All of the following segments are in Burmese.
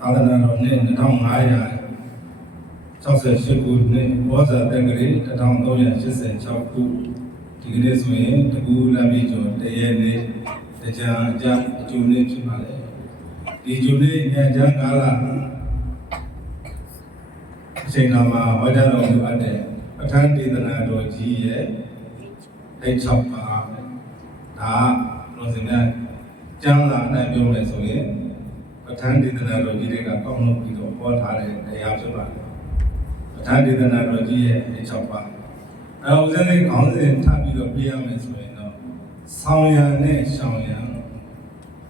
သာသနာတော်နှစ်2568ခုနှစ်ဘောဇာတက္ကရာ1386ခုဒီကနေ့ဆိုရင်တကူလမ်းပြည်ကျော်တရက်နေ့တရားအကြအကျိုးနေ့ဖြစ်ပါလေဒီကျိုးနေ့ညချမ်းကာလအချိန်တော်မှာဝါကြတော်မူအပ်တဲ့ပဋ္ဌာန်းဒေသနာတော်ကြီးရဲ့အိတ်6ပါဒါလို့ဆိုရင်ကျမ်းလာအတိုင်းပြောမယ်ဆိုရင်ပဋ္ဌာန်းဒေသနာတော်ကြီးတွေကကောင်းလို့ပြီးတော့ဟောထားတဲ့တရားဖြစ်ပါတယ်ပဋ္ဌာန်းဒေသနာတော်ကြီးရဲ့အိတ်6ပါအဲဦးဇင်းလေးခေါင်းစဉ်ထပ်ပြီးတော့ပြရမယ်ဆိုရင်တော့ဆောင်းရံနဲ့ရှောင်းရံ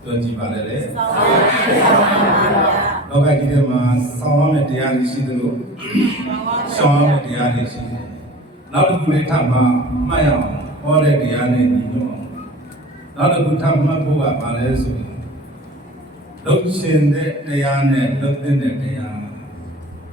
ပြောကြည့်ပါလေလေဆောင်းရံနဲ့ရှောင်းရံပါဗျာလောကကြီးထဲမှာဆောင်းရမယ့်တရားတွေရှိသလိုရှောင်းရမယ့်တရားတွေရှိတယ်နောက်တစ်ခုလေးထပ်မှမှတ်ရအောင်ဟောတဲ့တရားနဲ့ညီညွတ်အောင်နောက်တစ်ခုထပ်မှတ်ဖို့ကဘာလဲဆိုရင်လုတ်ရှင်တဲ့တရားနဲ့လုတ်တဲ့တရား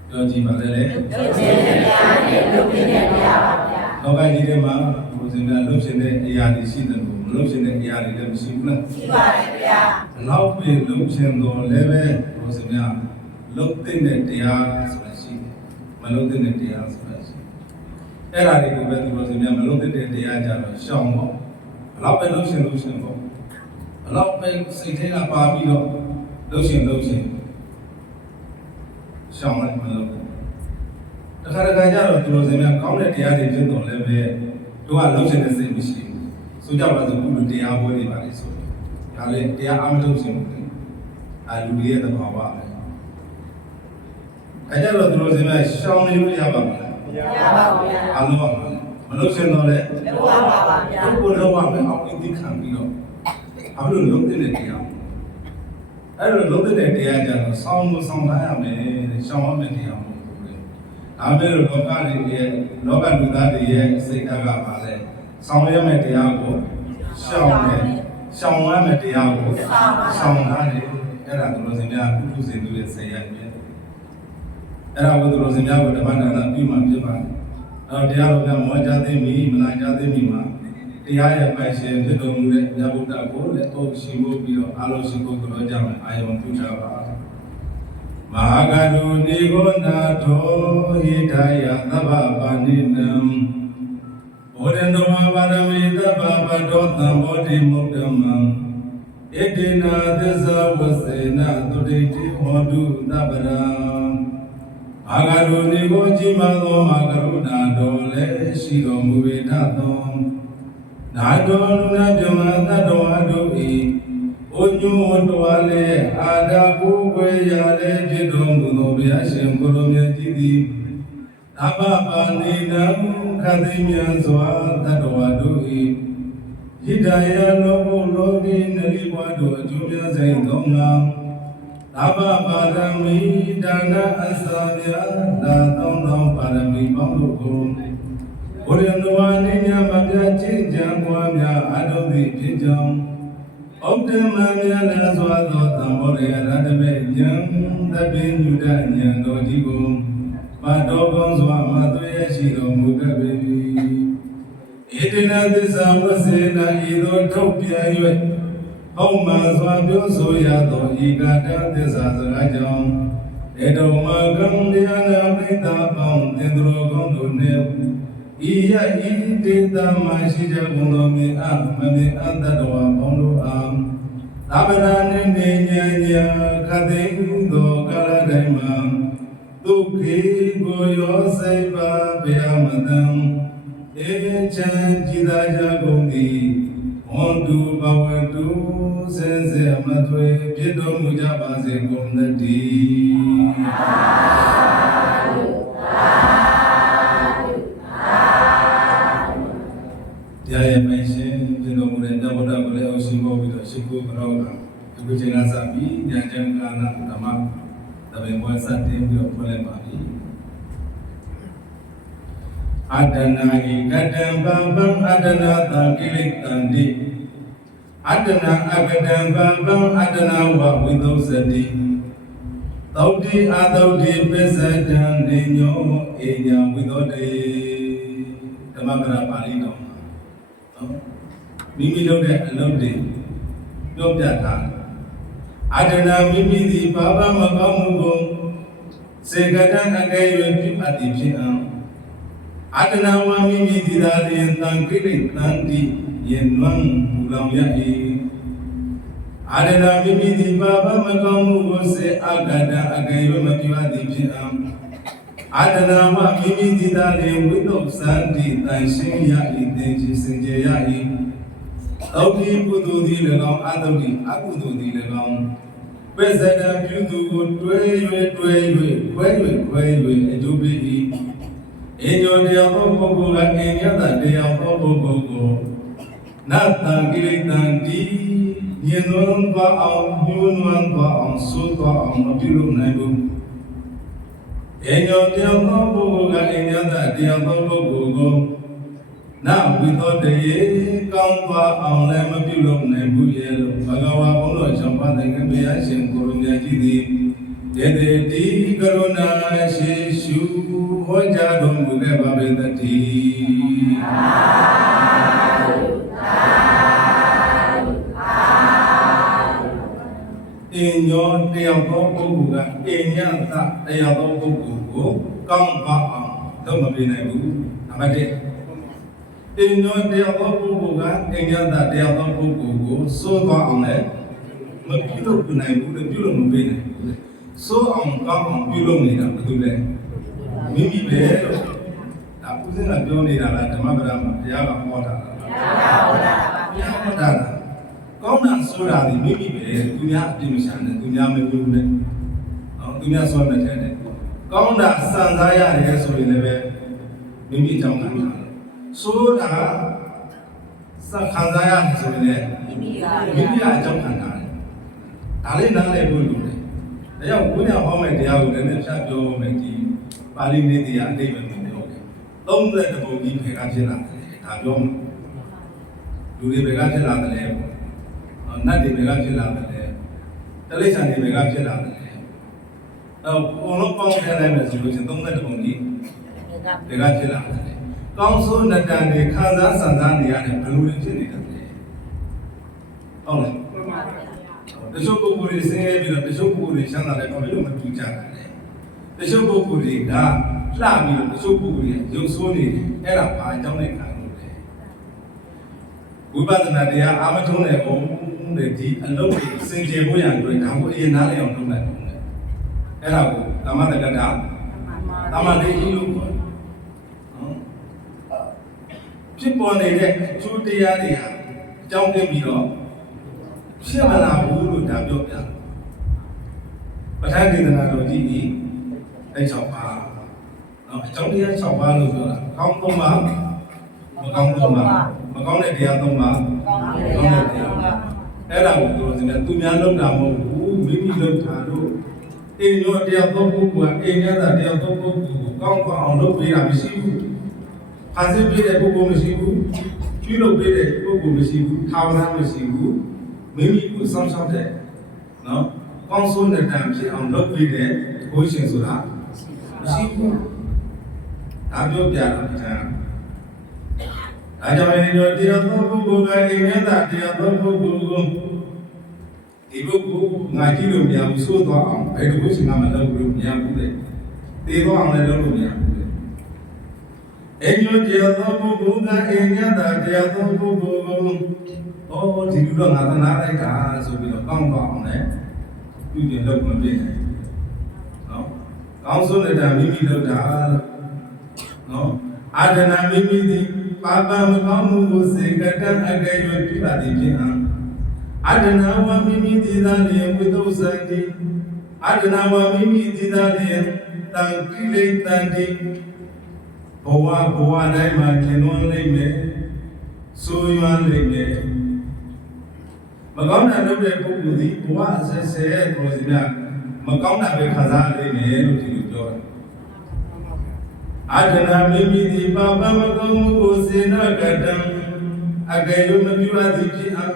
ပြောကြည့်ပါလေလေလုတ်ရှင်တဲ့တရားနဲ့လုတ်တဲ့တရားပါဗျာလောကကြီးထဲမှာဘုရားလုတ်ရှင်တဲ့တရားတွေရှိတယ်လို့မလုတ်ရှင်တဲ့တရားတွေလည်းမရှိဘူးလားရှိပါတယ်ဗျာနောက်ပြီးလုတ်ရှင်တော်လည်းပဲဘုရားလုတ်တဲ့တရားဆိုတာရှိတယ်မလုတ်တဲ့တရားဆိုတာရှိတယ်အဲ့ဒါတွေကိုပဲဒီဘုရားမလုတ်တဲ့တရားကြတော့ရှောင်တော့ဘလောက်ပဲလုတ်ရှင်ပေါ့ဘလောက်ပဲစိတ်ထဲကပါပြီးတော့လုတ်ရှင်ရှောင်းလိုက်မလို့တခါတခါကျတော့သူတို့စင်များကောင်းတဲ့တရားတွေဖြစ်တော့လည်းပဲတို့ကလုတ်ရှင်တဲ့စိတ်မရှိဘူးဆိုကြပါစို့ဘုလိုတရားပွဲတွေပါလေဆိုတော့ဒါလည်းတရားအမလုတ်ရှင်ဘူးလူတွေရဲ့သဘာဝပဲအဲကြတော့သူတို့စင်များရှောင်းနေလို့ရပါမလားမရပါဘူးဗျာအလုံးပါမလုတ်ရှင်တော့လည်းမရပါပါဗျာဘုလိုကပဲအောက်အသိခံပြီးတော့အဘလို့လုတ်တဲ့တရားအဲ့လိုလုံးတဲ့တရားကြတော့ဆောင်းလို့ဆောင်းထားရမယ်ရှောင်းရမယ်တရားမဟုတ်ဘူးလေဒါပေမဲ့လောကတွေရဲ့လောကလူသားတွေရဲ့စိတ်ဓာတ်ကပါလဲဆောင်းရမယ်တရားကိုရှောင်းရမယ်တရားကိုဆောင်းထားတယ်အဲ့ဒါသူတို့စင်များကုသစင်သူရဲ့ဆေးရပြည့်အဲ့ဒါကိုသူတို့စင်များကိုတပတ်နာပြုမှဖြစ်ပါတယ်အဲ့တော့တရားတော်ကမောကြသိမိမနာကြသိမိမှာတရားရဲ့ပိုင်ရှင်ဖြစ်တော်မူတဲ့မြတ်ဗုဒ္ဓကိုလည်းအုပ်ရှိဖို့ပြီးတော့အားလုံးရှိဖို့ကြောကြမယ်အာယုံပြုထားပါမဟာကရုဏီကိုနာထောဟိတယသဗ္ဗပါဏိနံဘောဓနဝပါရမေသဗ္ဗပတောသံဘောဓိမုဒ္ဓမံဣတိနာသစ္စာဝစေနသုတိတိဟောတုသဗ္ဗရံအာဂရုဏီကိုကြီးမားသောမဟာကရုဏာတော်လည်းရှိတော်မူပေတတ်သောနာတော်လူနာပြမသတ္တဝါတို့၏အိုညွတ်တော်လည်းအာဒါကိုွယ်ရလည်းဖြစ်တော်မူသောဘုရားရှင်ကိုလိုမြတ်ကြီးသည်သဗ္ဗပါဏိနံခသိမြတ်စွာသတ္တဝါတို့၏ဟိတယလောကုလောကီနရိဘွားတို့အကျိုးများဆိုင်သောငါသဗ္ဗပါရမီဒါနအစာမြတ်သာသောပါရမီပေါင်းတို့ကိုဘုရားတော်နိညာမပြချင်းကြံပွားများအတုသိဖြစ်ကြောင်းဩတ္တမမြတ်နာစွာသောသံဃောရရတမေဉာဏ်သဗ္ဗညုတဉာဏ်တော်ကြီးကိုပါတော်ကောင်းစွာမသွေရှိတော်မူခဲ့ပေ၏ဣတိနာသစ္စာဝစေနာဤသို့ထုတ်ပြန်၍ဟောမှန်စွာပြောဆိုရသောဤကတသစ္စာစကားကြောင့်ဧတောမကံတရားနာပိဋကပေါင်းသင်္သူတော်ကောင်းတို့နှင့်ဤယဤတေတမရှိကြကုန်သောမြင်အမမြင်အတ္တတော်ပေါင်းတို့အားသဗ္ဗရာနိနေညာခသိသောကာလတိုင်းမှာဒုက္ခိကိုရောစိတ်ပါဗျာမတံဧချံကြည်သာကြကုန်သည်ဟွန်တုဘဝတုစေစေမသွေဖြစ်တော်မူကြပါစေကုန်သတည်းတရားရဲ့ပိုင်ရှင်ဖြစ်တော်မူတဲ့မြတ်ဗုဒ္ဓကိုလည်းအရှင်ဘောပြီးတော့ရှိခိုးကြောကဒီချိန်ကစပြီးဉာဏ်ကျမ်းကာလဓမ္မတပင်ဘဝစတင်ပြီးတော့ဖွင့်လိုက်ပါပြီအတ္တနာဟိကတံပပံအတ္တနာတံကိလေသန္တိအတ္တနာအကတံပပံအတ္တနာဝဝိသုစတိသုတ်တိအသုတ်တိပစ္စတံနေညောအေညာဝိသောတေဓမ္မပဒပါဠိတော်မိမိလုပ်တဲ့အလုပ်တွေပြောပြထားတယ် အာဒနာမိမိသည်ဘာဝမကောင်းမှုကိုစေကတံအကယ်၍ပြုအပ်သည်ဖြစ်အောင်အာဒနာဝမိမိသည်သာလျင်တန်ကိလေတန်တိယင်ဝံမူလောင်ရ၏အာဒနာမိမိသည်ဘာဝမကောင်းမှုကိုစေအာဂတံအကယ်၍မပြုအပ်သည်ဖြစ်အောင်အာဒနာဝမိမိသည်သာလျင်ဝိသုသန္တိတန်ရှင်းရ၏သင်္ချေစင်ကြယ်ရ၏သောတိကုသိုလ်သည်၎င်းအတုတိအကုသိုလ်သည်၎င်းပိစဒံပြုသူကိုတွဲ၍ခွဲ၍အကျိုးပေး၏အညောတရားသောပုဂ္ဂိုလ်ကအညတတရားသောပုဂ္ဂိုလ်ကိုနတ္တကိလေသာတိညင်သွန်းသွားအောင်ညှိုးနွမ်းသွားအောင်ဆိုးသွားအောင်မပြုလုပ်နိုင်ဘူးအညောတရားသောပုဂ္ဂိုလ်ကအညတတရားသောပုဂ္ဂိုလ်ကိုနဝိသောတရေကောင်းသွားအောင်လည်းမပြုလုပ်နိုင်ဘူးရဲ့လို့ဘဂဝါဘုန်းတော်၆ပါးသင်္ကန်းဘုရားရှင်ကိုရုဏာကြီးသည်တေတေတိကရုဏာရှိရှုဟောကြားတော်မူခဲ့ပါပေသတည်းအင်းညောတရားသောပုဂ္ဂိုလ်ကအင်းညတတရားသောပုဂ္ဂိုလ်ကိုကောင်းပါအောင်လုပ်မပေးနိုင်ဘူးနံပါတ်1အင်းညောတရားသောပုဂ္ဂိုလ်ကအင်းညတတရားသောပုဂ္ဂိုလ်ကိုစိုးသွားအောင်လည်းမပြုလုပ်နိုင်ဘူးလို့ပြုလုပ်မပေးနိုင်ဘူးစိုးအောင်ကောင်းအောင်ပြုလုပ်နေတာဘာလို့လဲမိမိပဲလို့ဒါဥစဉ်ကပြောနေတာလားဓမ္မပဒမှာဘုရားကဟောတာလားဘုရားဟောတာပါဘုရားဟောတာကောင်းတာဆိုတာဒီမိမိပဲသူများအပြစ်မရှာနဲ့သူများမပြုဘူးနဲ့နော်သူများဆွဲမဲ့တဲ့ကောင်းတာစံစားရတယ်ဆိုရင်လည်းပဲမိမိကြောင့်ခံတာဆိုတာစခံစားရတယ်ဆိုရင်လည်းမိမိကအကြောင်းခံတာဒါလေးနားလည်ဖို့လိုတယ်ဒါကြောင့်ဘုရားဟောမဲ့တရားကိုလည်းဖြတ်ပြောမယ်ဒီပါဠိနည်းတရားအတိတ်ပဲပြောတယ်30ပုံကြီးဖေကဖြစ်လာတယ်ဒါပြောမှာလူတွေဘယ်ကဖြစ်လာတယ်လဲနတ်တွေဘယ်ကဖြစ်လာတယ်လဲတိရစ္ဆာန်တွေဘယ်ကဖြစ်လာတယ်လဲတော့ဘုံလုံးပေါင်းထည့်လိုက်မယ်ဆိုလို့ရှိရင်30ပုံကြီးဘယ်ကဖြစ်လာတယ်လဲကောင်းဆိုးနတန်တွေခံစားစံစားနေရတယ်ဘယ်လိုလဲဖြစ်နေတယ်လဲဟုတ်လားတချို့ပုဂ္ဂိုလ်တွေဆင်းရဲပြီးတော့တချို့ပုဂ္ဂိုလ်တွေချမ်းသာတယ်ဘာလို့မတူကြတာလဲတချို့ပုဂ္ဂိုလ်တွေကလှပြီးတော့တချို့ပုဂ္ဂိုလ်တွေရုပ်ဆိုးနေတယ်အဲ့ဒါဘာအကြောင်းနဲ့ခံလို့လဲဝိပဿနာတရားအာမထုံးတဲ့ဘုံတဲ့ဒီအလုံးကိုစင်ကြယ်ဖို့ရအတွက်ဒါကိုအရင်နားလည်အောင်လုပ်လိုက်အောင်လေအဲ့ဒါကိုဓမ္မတက္ကတာဓမ္မလေးကြီးလို့ခေါ်နော်ဖြစ်ပေါ်နေတဲ့အကျိုးတရားတွေဟာအကြောင်းပြပြီးတော့ဖြစ်မလာဘူးလို့ဒါပြောပြပဋ္ဌာန်းဒေသနာတော်ကြီးဒီအဲ့6ပါးနော်အကြောင်းတရား6ပါးလို့ပြောတာကောင်း3ပါးမကောင်း3ပါးမကောင်းတဲ့တရား3ပါးကောင်းတဲ့တရားအဲ့ဒါကိုပြောစင်တယ်သူများလုပ်တာမဟုတ်ဘူးမိမိလုပ်တာလို့အိမ်ရောတရားသောပုဂ္ဂိုလ်ကအိမ်ရတာတရားသောပုဂ္ဂိုလ်ကိုကောင်းအောင်လုပ်ပေးတာမရှိဘူးဖန်ဆင်းပေးတဲ့ပုဂ္ဂိုလ်မရှိဘူးပြုလုပ်ပေးတဲ့ပုဂ္ဂိုလ်မရှိဘူးထာဝရမရှိဘူးမိမိကိုစောင့်ရှောက်တဲ့နော်ကောင်းဆုံးတဲ့တန်ဖြစ်အောင်လုပ်ပေးတဲ့ဘုရှင်ဆိုတာမရှိဘူးဒါပြောပြတာဒါကြောင့်လည်းတရားသောပုဂ္ဂိုလ်ကအိမ်ရတာတရားသောပုဂ္ဂိုလ်ကိုဒီပုဂ္ဂိုလ်ငါကြည့်လို့မရဘူးဆိုတော့အောင်ဘယ်လိုဘုရှင်ကမလုပ်လို့မရဘူးလေတေတော့အောင်လည်းလုပ်လို့မရဘူးလေအညောတရားသောပုဂ္ဂိုလ်ကအိမ်ရတာတရားသောပုဂ္ဂိုလ်ကိုဒီလိုတော့ငါသနာလိုက်တာဆိုပြီးတော့ကောင်းအောင်လည်းပြုပြင်လုပ်မပြည့်နိုင်နော်ကောင်းဆုံးတဲ့မိမိလုပ်တာနော်အာဒနာမိမိသည်ပါပမကောင်းမှုကိုစေကတံအကယ်၍ပြုပါသည်ဖြစ်အောင်အာဒနာဝမိမိသည်သာလျင်ဝိသုသံတိအာဒနာဝမိမိသည်သာလျင်တံကိလေသာတိဘဝတိုင်းမှာကျင်သွန်းလိမ့်မယ်ဆိုးရွားလိမ့်မယ်မကောင်းတာလုပ်တဲ့ပုဂ္ဂိုလ်သည်ဘဝအဆက်ဆက်ပေါ်စီများမကောင်းတာပဲခံစားလိမ့်မယ်လို့ဒီလိုပြောတာအာဒနာမိမိသည်ပါပမကောင်းမှုကိုစေနကတံအကယ်၍မပြုအပ်သည်ဖြစ်အောင်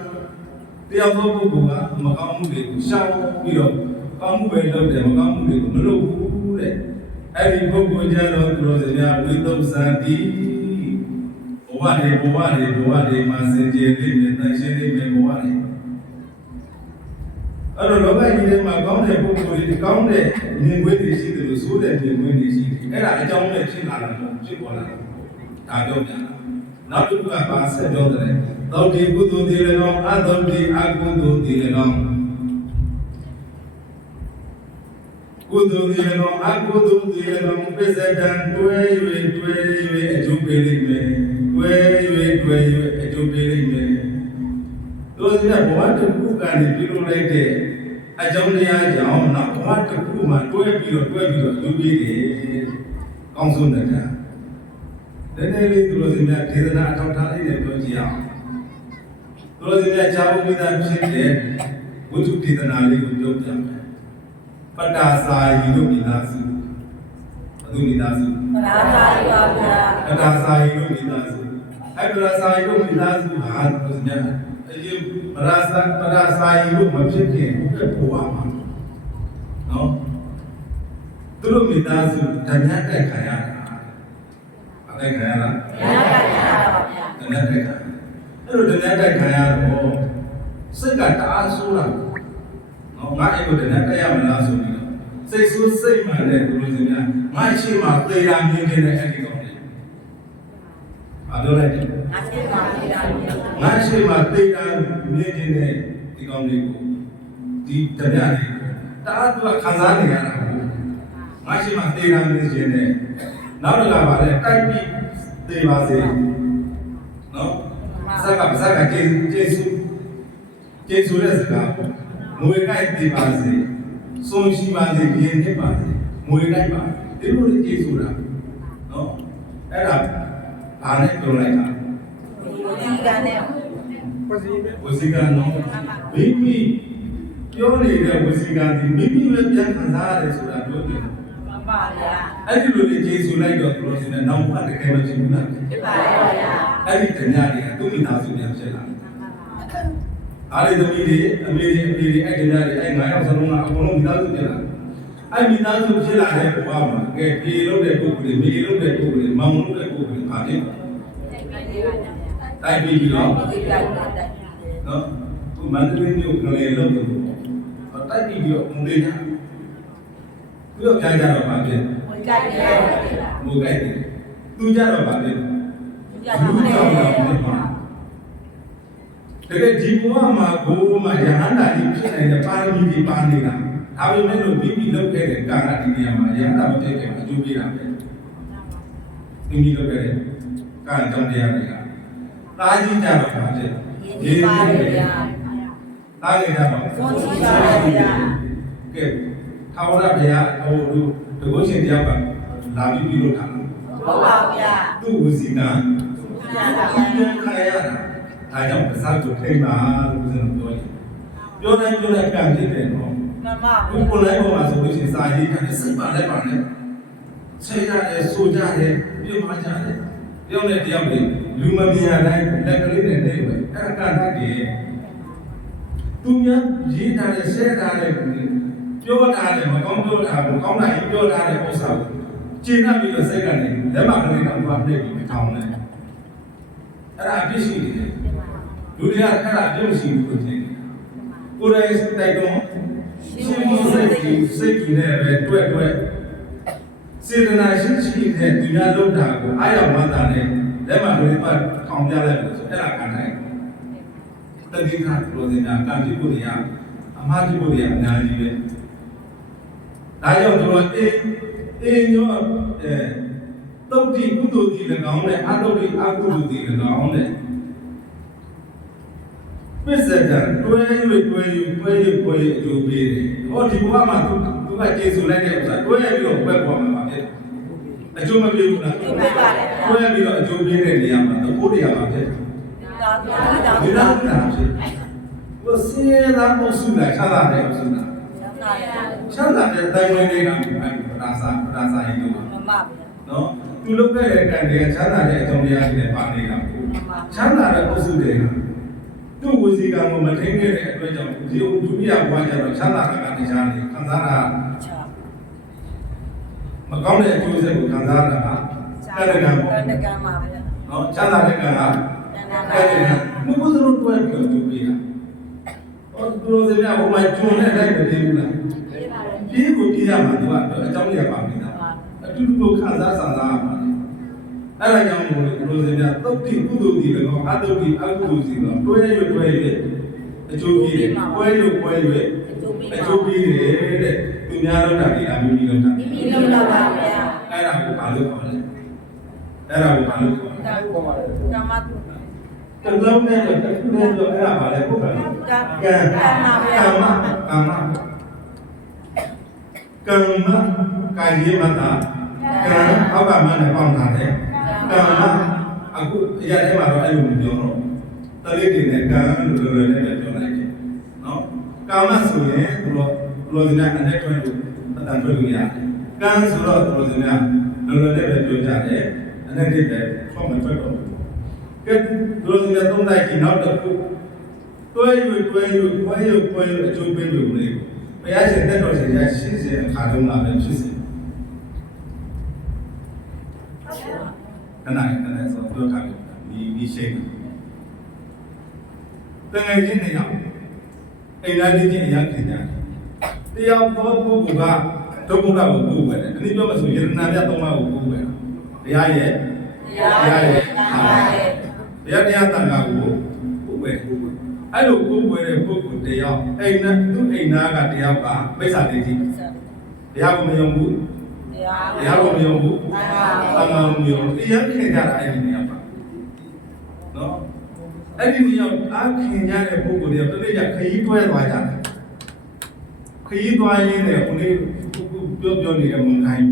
တရားသောပုဂ္ဂိုလ်ကမကောင်းမှုတွေကိုရှောင်ပြီးတော့ကောင်းမှုပဲလုပ်တယ်မကောင်းမှုတွေကိုမလုပ်ဘူးတဲ့အဲ့ဒီပုဂ္ဂိုလ်ကြတော့သူတော်စရာဝိသုသံတိဘဝတွေမှာစင်ကြယ်လိမ့်မယ်တန်ရှင်းလိမ့်မယ်ဘဝတွေ အဲ့တော့လောကကြီးထဲမှာကောင်းတဲ့ပုဂ္ဂိုလ်တွေကောင်းတဲ့မြင်ကွင်းတွေရှိတယ်လို့ဆိုတဲ့မြင်ကွင်းတွေရှိတယ်အဲ့ဒါအကြောင်းနဲ့ဖြစ်လာတာဖြစ်ပေါ်လာတာဒါပြောပြတာနောက်တစ်ခုကပါဆက်ပြောတယ်သောတိကုသိုလ်တွေလည်းကောင်းအသောတိအကုသိုလ်တွေလည်းကောင်းကုသိုလ်တွေလည်းကောင်းအကုသိုလ်တွေလည်းကောင်းပစ္စဒံတွဲ၍အကျိုးပေးလိမ့်မယ်တွဲ၍အကျိုးပေးလိမ့်မယ်တို့စတဲ့ဘဝတစ်ခုကနေပြုလုပ်လိုက်တဲ့အကြောင်းတရားကြောင့်နောက်ဘဝတစ်ခုမှာတွဲပြီးတော့အကျိုးပေးတယ်ကောင်းဆုံးတဲ့နည်းနည်းလေးတို့စတဲ့ဒေသနာအထောက်ထားလေးနဲ့ပြောကြည့်အောင်တို့စတဲ့ခြားဖို့မိသားဖြစ်တဲ့ဝိသုဒေသနာလေးကိုပြောပြမယ်ပတ္တာစာယီတို့မိသားစုအသူမိသားစုပတ္တာစာယီပါဗျာပတ္တာစာယီတို့မိသားစုအဲ့ပတ္တာစာယီတို့မိသားစုဟာတို့စတဲ့အရင်ပတ္တာစာယီတို့မဖြစ်ခင်ဘယ်ဘဝမှာနော်သူတို့မိသားစုဓမြတ်တိုက်ခံရတာတိုက်ခံရလားဓမြတ်တိုက်ခံရပါဗျာဓမြတ်တိုက်ခံအဲ့လိုဓမြတ်တိုက်ခံရတော့စိတ်ကတအားဆိုးလာနော်ငါအဲ့လိုဓမြတ်တိုက်ရမလားဆိုပြီးတော့စိတ်ဆိုးစိတ်မှန်တဲ့သူတို့စများငါရှိမှသေတာမြင်နေတဲ့အဲ့ဒီကောင်လေးဘာပြောလိုက်လဲငါရှိမှသေတာမြင်ငါရှိမှသေတာမြင်နေတဲ့ဒီကောင်လေးကိုဒီဓမြတ်လေးတအားသူကခံစားနေရတာငါရှိမှသေတာမြင်နေတဲ့နောက်တစ်ခါပါလေတိုက်ပြီးသေပါစေနော်စကားကျေးဇူးတဲ့စကားငွေကြိုက်သေပါစေဆုံးရှိပါစေမြင်နေပါစေငွေကြိုက်ပါဒီလိုလေးကျေးဇူးတာနော်အဲ့ဒါဘာနဲ့ပြောလိုက်တာဝစီကနဲ့ဝစီကနော်မိမိပြောနေတဲ့ဝစီကဒီမိမိပဲပြန်ခံစားရတယ်ဆိုတာပြောတယ်ပါဗျာအဲ့ဒီလိုလေးကျေးဇူးလိုက်တော့ဘယ်လိုစနေနောက်ဘက်တကယ်မချင်ဘူးလားဖြစ်ပါရဲ့ဗျာအဲ့ဒီတညာတွေကသူ့မိသားစုပြန်ဖြစ်လာအားလေးသမီးတွေအမေတွေအဲ့တညာတွေအဲ့9ယောက်စလုံးကအကုန်လုံးမိသားစုဖြစ်လာအဲ့မိသားစုဖြစ်လာတဲ့ဘဝမှာကဲပြေလို့တဲ့ပုဂ္ဂိုလ်တွေမေလို့တဲ့ပုဂ္ဂိုလ်တွေမောင်လို့တဲ့ပုဂ္ဂိုလ်တွေအားဖြင့်တိုက်ပြီးတော့နော်သူမန္တလေးမြို့ကလေးလုံးတော့တိုက်ပြီးတော့မူလေးညာသူတို့ကြားကြတော့ပါဖြစ်မူကြိုက်တယ်မူကြိုက်တယ်သူကြတော့ပါဖြစ်လူကြောင့်တကယ်ဒီဘဝမှာဘိုးမှာယဟန္တာကြီးဖြစ်နေတဲ့ပါရမီတွေပါနေတာဒါပေမဲ့လို့မိမိလုပ်ခဲ့တဲ့ကာရဒီနေရာမှာယဟန္တာမဖြစ်ခင်အကျိုးပေးတာပဲမိမိလုပ်ခဲ့တဲ့ကာရကြောင့်တရားတွေကတားကြီးကြတော့ပါဖြစ်ရေးပါလေဗျာတားကြတော့ဆုံးချပါလေဗျာကဲထာဝရဘုရားဟိုတကုရှင်တရားကလာပြီးပြုလုပ်တာဟုတ်ပါဗျာသူ့ဝစီကံသူ့ခရရတာအားကြောင့်ပစာကိုထိပါလို့ဦးဇင်းတို့ပြောတယ်ပြောတဲ့ကံဖြစ်တယ်နော်မှန်ပါဘုကိုယ်လိုက်ပေါ်မှာဆိုလို့ရှိရင်စာရေးတယ်စိတ်ပါလက်ပါနဲ့ဆိတ်ရတယ်ဆိုကြတယ်ပြုတ်မှကြတယ်ပြောတဲ့တရားတွေလူမမြင်တိုင်းလက်ကလေးနဲ့နေပဲအဲ့ဒါကတည်းကသူများရေးထားတဲ့ဆဲထားတဲ့ပြောထားတယ်မကောင်းပြောထားဘူးကောင်းတာကြီးပြောထားတဲ့ဥစ္စာကိုကျင့်တတ်ပြီးတော့စိတ်ကနေလက်မကလေးတော့ဘာဖြစ်ပြီးထောင်းလဲအဲ့ဒါအပြစ်ရှိနေတယ်လူတွေကအဲ့ဒါအပြစ်မရှိဘူးလို့ထင်တယ်ကိုယ်တိုင်တိုက်တော့ရှင်မစိတ်ကြီးနဲ့ပဲတွဲစေတနာရှိတဲ့ဒီနာလုံးတာကိုအာရဝန္တာနဲ့လက်မကလေးပါထောင်းပြလိုက်လို့ဆိုအဲ့ဒါခံနိုင်တတိယလိုစင်တာကံဖြစ်ဖို့တရားအမှားဖြစ်ဖို့တရားအများကြီးပဲဒါကြောင့်တို့အေးညောတုတ်တိကုသိုလ်ဒီ၎င်းနဲ့အတုတ်တိအကုသိုလ်ဒီ၎င်းနဲ့ပစ္စဒံတွဲ၍အကျိုးပေးတယ်ဟောဒီဘဝမှာသူကကျေစုလိုက်တဲ့ဥစ္စာတွဲပြီးတော့ဘက်ပေါ်မှာဖြစ်အကျိုးမပေးဘူးလားပေးပါတယ်တွဲပြီးတော့အကျိုးပေးတဲ့နေရာမှာသဘောတရားမှာဖြစ်ဒီလားဖြစ်ဘုစေရာမဆုလာချတာတယ်ဆုလာချမ်းသာတဲ့တိုင်းဝင်တွေကပဒါစာရင်တို့မှန်ပါဗျာနော်သူလုပ်ခဲ့တဲ့ကံတွေကချမ်းသာတဲ့အကြောင်းတရားတွေနဲ့ပါနေတာကိုချမ်းသာတဲ့အုပ်စုတွေကသူ့ဝစီကံကိုမထိန်ခဲ့တဲ့အတွက်ကြောင့်ဒီဒုတိယဘဝကျတော့ချမ်းသာတာကတရားတွေခံစားတာမကောင်းတဲ့အကျိုးဆက်ကိုခံစားတာကတက္ကံပေါ့တက္ကံပါဗျာနော်ချမ်းသာတဲ့ကံကတက္ကံဘုရားတို့တွဲပြီးတော့ကျိုးပေးတာ တော်စင်များဟိုမှာကျွန်းနဲ့လိုက်မတည်ဘူးလားပြေးကိုပြေးရမှာသူကအကြောင်းရပါပြီလားအတူတူခံစားဆန္ဒရမှာအဲ့ဒါကြောင့်မို့လို့တော်စင်များသုတ်တိကုသိုလ်ဒီလည်းအတုတ်ဒီအကုသိုလ်စီတော့တွဲရွတွဲရွအကျိုးကြီးတယ်ပွဲရွပွဲရွအကျိုးကြီးတယ်တဲ့သူများလောက်တာဒီအမျိုးကြီးလောက်တာ မိမိလောက်ပါဗျာ အဲ့ဒါကိုဘာလို့ခေါ်လဲအဲ့ဒါကိုဘာလို့ခေါ်လဲ ကာမ တလုံးနဲ့တစ်ခုနဲ့ဆိုအဲ့ဒါဘာလဲဟုတ်ကဲ့ကံကာမကာယေမတာကံအောက်ကမှနဲ့ပေါင်းထားတယ်ကာမအခုအရာထဲမှာတော့အဲ့လိုမပြောတော့တလေးတင်တဲ့ကံလို့လည်းပြောလိုက်တယ်နော်ကာမဆိုရင်ဘလို့ဒီနေ့အနေထွက်လို့အတန်ထွက်လို့ရတယ်ကံဆိုတော့ဘလို့ဒီနေ့လောလောလေးပဲပြောကြတယ်အနေနဲ့ပဲဖောက်မထွက်တော့ကဲဘလို့ဒီနေ့သုံးတိုက်ကြီးနောက်တစ်ခုတွဲရွပွဲရွအကျိုးပေးလို့လေဘုရားရှင်တက်တော်ရှင်ရရှင်းစေအခါတုန်းကပဲဖြစ်စေခဏဆိုပြောထားတယ်ဒီရှိန်တငယ်ချင်းနေရောက်အိမ်သားလေးချင်းအရာခင်ကြတယ်တရားတော်ပုဂ္ဂိုလ်ကဒုက္ခတာကိုပို့ပဲတယ်ဒီပြောမှဆိုယရနာမြတ်သုံးပါးကိုပို့ပဲတရားရဲ့တရားတန်ခါကိုပို့ပဲအဲ့လိုကိုယ်ွယ်တဲ့ပုဂ္ဂိုလ်တယောက်အိမ်နဲ့သူ့အိမ်သားကတယောက်ကမိစ္ဆာဒိဋ္ဌိတရားကိုမယုံဘူးတရားကိုမယုံဘူးအမှန်မယုံတရားခင်ကြတာအဲ့ဒီနေရာပါနော်အဲ့ဒီနေရာအားခင်ကြတဲ့ပုဂ္ဂိုလ်တွေတနေ့ကခရီးတွဲသွားကြတယ်ခရီးသွားရင်းနဲ့ဟိုနေ့ပြောနေတဲ့မုန်တိုင်း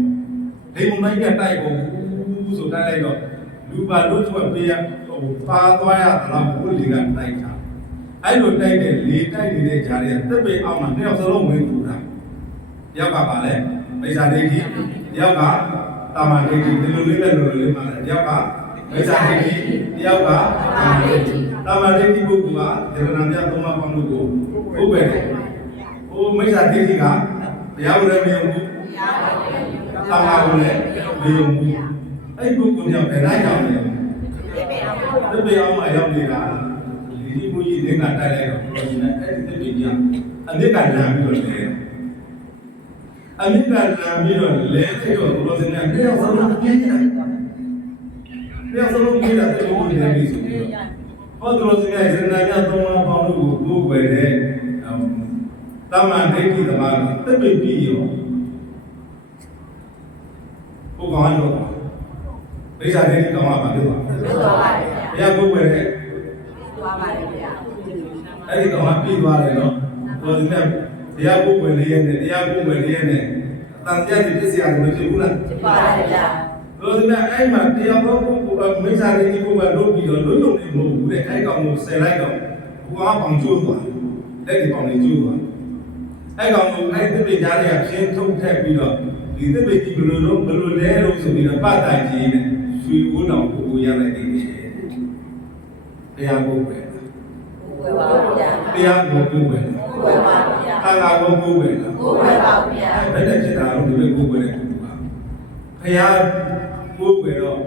ဒီမုန်တိုင်းကတိုက်ကုန်ဘူးဆိုတိုက်လိုက်တော့လူပါလို့သူကပေးရဟိုပါသွားရတော့ဘုရားကတိုက်တာအဲ့လိုတိုက်တဲ့လေတိုက်နေတဲ့ဂျာတွေကတက်ပေအောင်မှာတယောက်စလုံးဝင်ထူတာတယောက်ကပါလဲမိစ္ဆာဒိဋ္ဌိတယောက်ကတာမန်ဒိဋ္ဌိဒီလိုလေးပဲလိုလေးပါလဲတယောက်ကမိစ္ဆာဒိဋ္ဌိတယောက်ကတာမန်ဒိဋ္ဌိတာမန်ဒိဋ္ဌိပုဂ္ဂိုလ်ကဒေဝနာမြတ်သုံးပါးပေါင်းလို့ကိုဥပ္ပေတယ်ဟိုမိစ္ဆာဒိဋ္ဌိကတရားဝင်မယုံဘူးတာမန်ကိုလည်းမယုံဘူးအဲ့ပုဂ္ဂိုလ်ကြောင့်တိုင်းကြောင့်လေတက်ပေအောင်မှာရောက်နေတာဒီဘုရားသင်္ကတိုက်လိုက်တော့ဒီနဲ့အဲ့ဒီတက်ပြင်းအမြစ်ကလမ်းပြီးတော့လဲအမြစ်ကလမ်းပြီးတော့လဲတဲ့တော့ဘုရားသင်္ကတယောက်စလုံးပြင်းတယ်တယောက်စလုံးပြင်းတယ်တဲ့ဘုရားသင်္ကဆိုပြီးတော့ဟောတော်သင်္ကစေနာမြတ်သုံးပါးပေါင်းလို့ကိုယ်ွယ်တဲ့တမန်ဒိဋ္ဌိသမားတက်ပြပြီးရောဘုရားရောဒိဋ္ဌိဒိဋ္ဌိကောင်းပါပါလို့ပါဘုရားကိုယ်ွယ်တဲ့အဲ့ဒီတော့ပြီးသွားတယ်နော်။တော်ဒီကတရားပုဂ္ဂိုလ်လေးရဲ့တရားပုဂ္ဂိုလ်လေးရဲ့တန်တရားတွေပြည့်စရာမဖြစ်ဘူးလား။ဖြစ်ပါတယ်ဗျာ။တော်ဒီကအဲ့မှာတရားပုဂ္ဂိုလ်မိစ္ဆာဒိဋ္ဌိကိုပဲလုပ်ပြီးတော့လုံးလုံးနေမဟုတ်ဘူးတဲ့အဲ့ကောင်ကိုဆယ်လိုက်တော့ဘုရားပေါင်ကျိုးသွား။လက်ဒီပေါင်လေးကျိုးသွား။အဲ့ကောင်ကိုအဲ့ဒီပိကြားတွေကရှင်းထုတ်ထက်ပြီးတော့ဒီသစ်ပိကြီးဘယ်လိုလဲလို့ဆိုပြီးတော့ပတ်တိုင်ကြီးနဲ့ရွှေဘိုးတော်ကိုရလိုက်တယ်။တရားပုဂ္ဂိုလ်တရားကိုကိုယ်ပဲအာဃာကိုကိုယ်ပဲဘယ်နဲ့ဖြစ်တာလို့ဒီလိုကိုယ်ပဲတဲ့ဘုရားကိုယ်ပဲတော့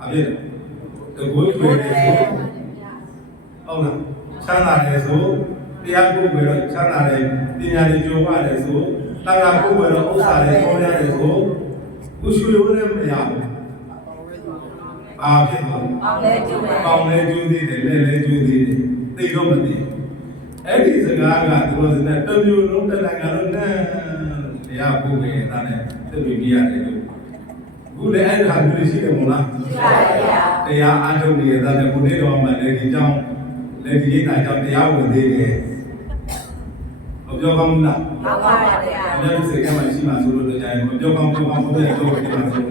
အပြည့်တကူတွေနေဆိုဟုတ်လားချမ်းသာတယ်ဆိုတရားကိုယ်ပဲတော့ချမ်းသာတယ်ပညာတွေကြိုးပါတယ်ဆိုအာဃာကိုယ်ပဲတော့ဥစ္စာတွေပေါ်ရတယ်ဆိုကိုရွှေလို့လည်းမရဘူးအာဖြစ်ပါဘူးပေါင်းလဲကျိုးသေးတယ်လဲလဲကျိုးသေးတယ်သိတော့မသိအဲ့ဒီစကားကသူတို့စတဲ့တမျိုးလုံးတစ်နိုင်ငံလုံးနဲ့တရားပို့ခဲ့တာနဲ့သိပြီးပြရတယ်လို့ခုလည်းအဲ့ဒါမျိုးရှိတယ်မို့လားရှိပါရဲ့ဗျာတရားအားထုတ်နေရတဲ့ဘုရားတော်မှာလည်းဒီကြောင့်လည်းဒီရိတ်တာကြောင့်တရားဝင်သေးတယ်မပြောကောင်းဘူးလားမှန်ပါပါဗျာအများကြီးစိတ်ထဲမှာရှိမှဆိုလို့တရားမပြောကောင်းဘုရားပြောတယ်ဆို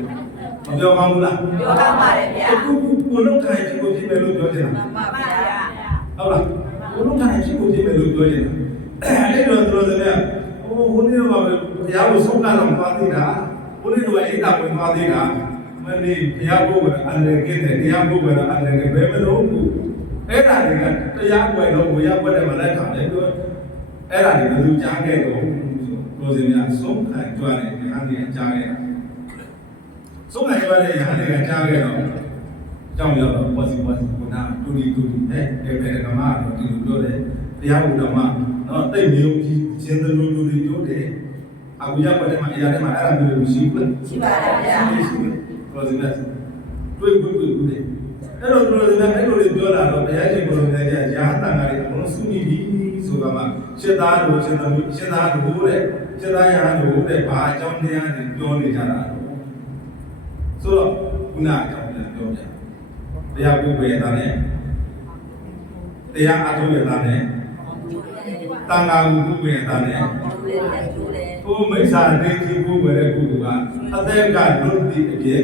မပြောကောင်းဘူးလားပြောကောင်းပါတယ်ဗျာခုဘုလုံးထိုင်ကိုဖြစ်မယ်လို့ပြောချင်တာမှန်ပါဗျာဟုတ်လားဘုလုံးထိုင်ဖြစ်ကိုဖြစ်မယ်လို့ပြောချင်တာအဲ့တော့သူတို့ကဟိုနေ့ကဘုရားကိုဆုံးကားတော့သွားသေးတာဘုရားတို့အိတ်တာဝင်သွားသေးတာမနေ့ဘုရားဘုရားအန္တရာယ်ကင်းတယ်တရားဘုရားအန္တရာယ်ဘယ်မလို့ဘူးအဲ့ဒါတွေကတရားပွဲတော့ဘုရားပွဲတယ်မှာလက်ခံတယ်သူအဲ့ဒါတွေဘယ်သူကြားခဲ့တော့ဆိုလိုစင်များဆုံးခံကြွားတယ်ဒီအန်ဒီကြားခဲ့တာဆုံးခံကြွားတဲ့ရဟန်းတွေကကြားခဲ့တော့ကြောင်းရောက်တော့ပွားစီကိုနာတူဒီဟဲ့ဘယ်ကမှတော့ဒီလိုပြောတယ်တရားဘုရားမှာ နော်တိတ်နေုံကြီးရှင်းသလိုလိုတွေပြောတယ်အခုရောက်တဲ့မှာအရာတွေမှာအဲ့ဒါမျိုးတွေရှိဘူးလား ရှိပါတယ်ဗျာ ရှိတယ်တော်စီမဲ့တွေ့တယ်အဲ့တော့တော်စီမဲ့အဲ့လိုတွေပြောလာတော့တရားရှင်ဘုရားကြီးရာဟတန်ကတွေအကုန်လုံးစုမိပြီဆိုတာမှရှင်းသားတို့ရှင်းသားတို့ရှင်းသားတို့တဲ့ရှင်းသားရာတို့တဲ့ဘာအကြောင်းတရားတွေပြောနေကြတာဆိုတော့ခုနအကြောင်းပြန်ပြောပြတရားပုဂ္ဂိုလ်ရဲ့သားနဲ့တရားအထုရဲ့သားနဲ့တန်ခါပုဂ္ဂိုလ်ရဲ့သားနဲ့ဘုမိစ္ဆာဒိဋ္ဌိပုဂ္ဂိုလ်ရဲ့ပုဂ္ဂိုလ်ကအသက်ကလွတ်တည်အပြည့်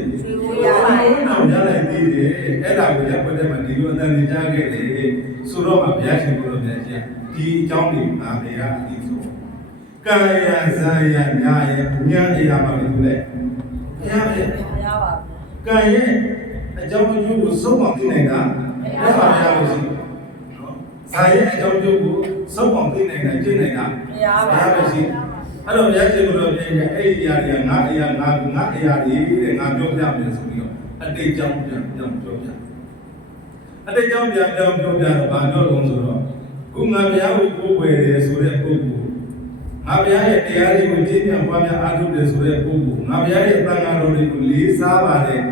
ရလိုက်သေးတယ်အဲ့ဒါကိုရပ်ွက်တဲ့မှာဒီလိုအတန်နေကြခဲ့တယ်ဆိုတော့မှဘုရားရှင်ဘုရားမြတ်ကြီးဒီအကြောင်းတွေအာမေရအတိဆိုကာယဇာယညာယဉာဏ်အရာပါလို့လေဘုရားရဲ့ ရပါ ကံရဲ့အကြောင်းအကျိုးကိုစုံအောင်သိနိုင်တာဘယ်ပါရလို့ရှိနော်ဇာရဲ့အကြောင်းအကျိုးကိုစုံအောင်သိနိုင်တာကျင့်နိုင်တာဘယ်လို့ရှိအဲ့တော့ဘုရားရှင်ဘုရားပြည့်ရဲ့အဲ့ဒီအရာတွေကငါအရာငါအရာတွေတဲ့ငါပြောပြမယ်ဆိုပြီးတော့အတိတ်ကြောင့်ပြန်ပြောပြအတိတ်ကြောင့်ပြန်ပြောပြတော့ဘာပြောလို့ဆိုတော့ခုငါဘုရားကိုကိုးကွယ်တယ်ဆိုတဲ့ပုဂ္ဂိုလ်ငါဘုရားရဲ့တရားတွေကိုကြည်ပြန်ပွားများအားထုတ်တယ်ဆိုတဲ့ပုဂ္ဂိုလ်ငါဘုရားရဲ့သံဃာတော်တွေကိုလေးစားပါတယ်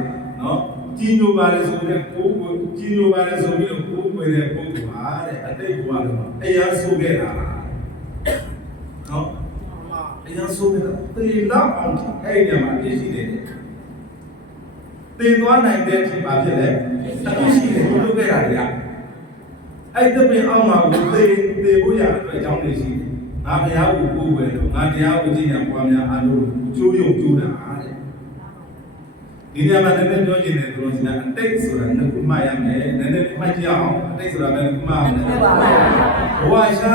နော်ကြီးညိုပါတယ်ဆိုတဲ့ပုဂ္ဂိုလ်ကြီးညိုပါတယ်ဆိုပြီးတော့ကိုးကွယ်တဲ့ပုဂ္ဂိုလ်ဟာတဲ့အတိတ်ဘဝတော့အရာဆိုခဲ့တာနော်အရာဆိုခဲ့တာတေလောက်အောင်အဲ့ဒီမှာပြည့်ရှိတယ်တေသွားနိုင်တဲ့အချိန်ပါဖြစ်တယ်အခုရှိတယ်ဘုလုပ်ခဲ့တာတွေကအဲ့ဒီပြင်အောင်မှာကိုတေဖို့ရတဲ့အကြောင်းတွေရှိတယ်ငါဘုရားကိုကိုးကွယ်လို့ငါတရားကိုကြည်ညာပွားများအားလို့ကျိုးယုံကျိုးတာတဲ့ဒီနေရာမှာလည်းပြောချင်တယ်သူတို့ကအတိတ်ဆိုတာနှစ်ခုမှရမယ်နည်းနည်းမှတ်ကြအောင်အတိတ်ဆိုတာပဲခုမှရမယ်ဘဝရှာ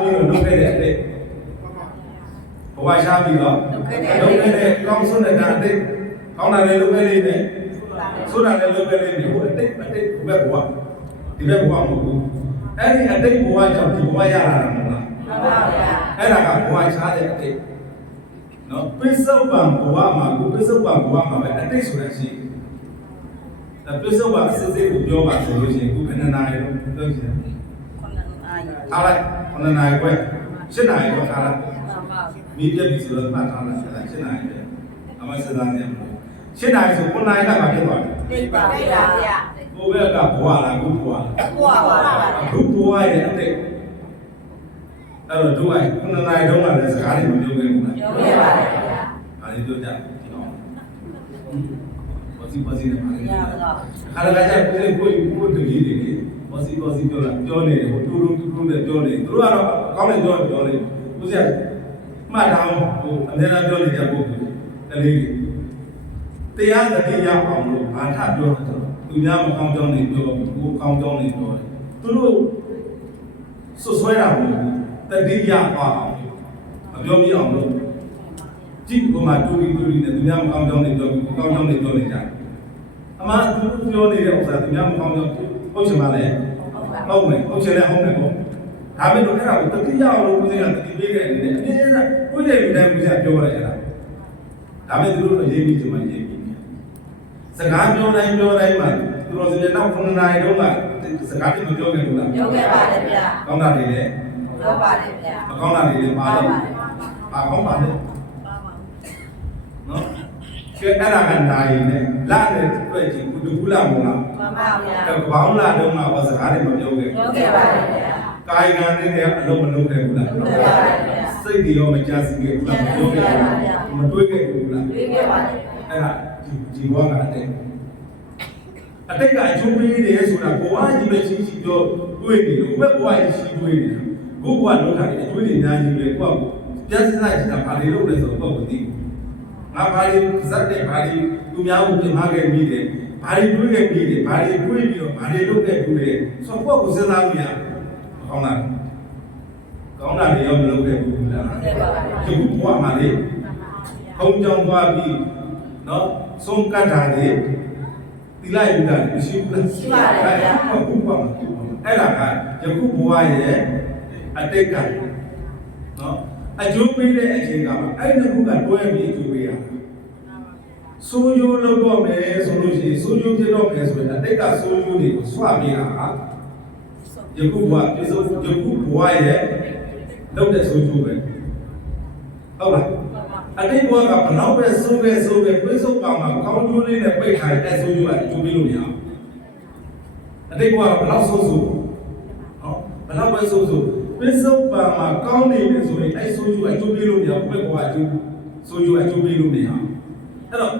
ပြီးတော့လုပ်ခဲ့တဲ့အတိတ်ဘဝရှာပြီးတော့လုပ်ခဲ့တဲ့ကောင်းစွန်းတဲ့အတိတ်ကောင်းတာလည်းလုပ်ခဲ့လိမ့်မယ်ဆိုတာလည်းလုပ်ခဲ့လိမ့်မယ်ဟိုအတိတ်ဘက်ဘဝဒီဘက်ဘဝမဟုတ်ဘူးအဲ့ဒီအတိတ်ဘဝကြောင့်ဒီဘဝရလာတာမဟုတ်လားအဲ့ဒါကဘဝချားတဲ့အတိတ်နော်ပိဿုပံဘဝမှာကိုပိဿုပံဘဝမှာပဲအတိတ်ဆိုတာရှိတယ်ပိဿုပံအစစ်စစ်ကိုပြောပါဆိုလို့ရှိရင်ခုခဏနာရီတော့ပြောကြည့်တယ်ထားလိုက်ခဏနာရီခွဲ7နာရီတော့ထားလိုက်မိပြပြီဆိုတော့မှတ်ထားလိုက်7နာရီပဲအမစသားနေမှာ7နာရီဆို9နာရီကမှဖြစ်သွားတယ်သိပါဗျာကိုဘက်ကဘဝလားခုဘဝလားခုဘဝရဲ့အတိတ်အဲ့တော့တို့ကခုနနာရီတုန်းကလည်းစကားတွေမပြောခဲ့ဘူးလားပြောခဲ့ပါတယ်ဗျာဒါလေးပြောကြတယ်နော်ပေါ်စီနဲ့ပါလေရပါတော့အားလည်းကြကိုတကြီးတွေပေါ်စီပြောနေတယ်ဟိုတူနဲ့ပြောနေသူတို့ကတော့ကောင်းတယ်ပြောနေဦးဇက်မှတ်ထားဟိုအများအားပြောနေကြပုဂ္ဂိုလ်ကလေးတရားတတိယအောင်လို့ဘာထပြောတယ်ဆိုတော့သူများမကောင်းကြောင်းနေပြောကိုကောင်းကြောင်းနေပြောတယ်သူတို့ဆွဆွဲတာမဟုတ်ဘူးတတိယပါအောင်မပြောပြအောင်လို့ကြည့်ကမှတူရီနဲ့သူများမကောင်းကြောင်းနေပြောပြီးကောင်းကြောင်းနေပြောနေကြအမှန်သူပြောနေတဲ့ဥစ္စာသူများမကောင်းကြောင်းဟုတ်ချင်ပါလေဟုတ်မယ်ဟုတ်ချင်လဲဟုတ်မယ်ပေါ့ဒါပေမဲ့အဲ့ဒါကိုတတိယအောင်လို့ဦးဇင်းကတတိပေးခဲ့တယ်အပြည့်အစုံကိုယ့်ရဲ့လူတိုင်းဦးဇင်းပြောရတယ်အဲ့ဒါဒါပေမဲ့သူတို့အရေးကြီးချင်မှရေးပြီးစကားပြောတိုင်းမှာသူတို့စီနောက်9နာရီတုန်းကစကားတွေမပြောခဲ့ဘူးလားပြောခဲ့ပါတယ်ဗျာကောင်းတာတွေလည်းပြောပါတယ်ဗျာမကောင်းတာတွေလည်းပါတယ်ပါကောင်းပါလေနော်ကျအဲ့ဒါကနိုင်နဲ့လာတဲ့တွေ့ကြည့်ကုတူလာမလားမှန်ပါဗျာကဘောင်းလာတုန်းကဘာစကားတွေမပြောခဲ့ပြောခဲ့ပါတယ်ဗျာကာယကံတွေကအလုံးမလုံးခဲ့ဘူးလားပြောခဲ့ပါတယ်ဗျာစိတ်တွေရောမကြစီခဲ့ဘူးလားမပြောခဲ့ဘူးမတွေးခဲ့ဘူးလားတွေးခဲ့ပါတယ်အဲ့ဒါဒီဘဝကအတိတ်ကအကျိုးပေးတယ်ဆိုတာဘဝကြီးပဲရှိပြောတွေးနေတယ်ဘယ်ဘဝကြီးရှိတွေးနေတာကိုယ့်ဘဝလုံးထားတယ်အကျိုးတွေများကြီးပဲကိုယ့်ကိုပြန်စစ်လိုက်တာဘာတွေလုပ်လဲဆိုတော့ကိုယ့်ကိုသိငါဘာတွေဇက်တဲ့ဘာတွေသူများကိုပြင်မခဲ့မိတယ်ဘာတွေတွေးခဲ့မိတယ်ဘာတွေတွေးပြီးတော့ဘာတွေလုပ်ခဲ့ဘူးလေဆိုတော့ကိုယ့်ကိုစဉ်းစားလို့ရကောင်းတာတွေရောမလုပ်ခဲ့ဘူးလားဒီဘဝမှာလေခုံကြောင်သွားပြီးနော်ဆုံးကတ်တာတွေဒီလိုက်ယူတာမရှိဘူးလားရှိပါတယ်ဗျာဟုတ်ပါဘူးအဲ့ဒါကယခုဘဝရဲ့အတိတ်ကနော်အကျိုးပေးတဲ့အချိန်ကမှအဲ့ဒီခုကတွဲပြီးအကျိုးပေးရဆိုးရိုးလုပ်တော့မယ်ဆိုလို့ရှိရင်ဆိုးရိုးဖြစ်တော့မယ်ဆိုရင်အတိတ်ကဆိုးရိုးတွေကိုဆွပေးတာယခုဘဝပြည့်စုံယခုဘဝရဲ့ လုပ်တဲ့ဆိုးကျိုးပဲဟုတ်လားအတိတ်ဘဝကဘလောက်ပဲဆိုးပဲပြစ္ဆုတ်ပါမှာကောင်းကျိုးလေးနဲ့ပိတ်ထားတဲ့ဆိုးကျိုးကအကျိုးပေးလို့မရဘူးအတိတ်ဘဝကဘလောက်ဆိုးနော်ဘလောက်ပဲဆိုးပြစ္ဆုတ်ပါမှာကောင်းနေပြီဆိုရင်အဲ့ဆိုးကျိုးအကျိုးပေးလို့မရဘူးဘယ်ဘဝအကျိုးဆိုးကျိုးအကျိုးပေးလို့မရဘူးအဲ့တော့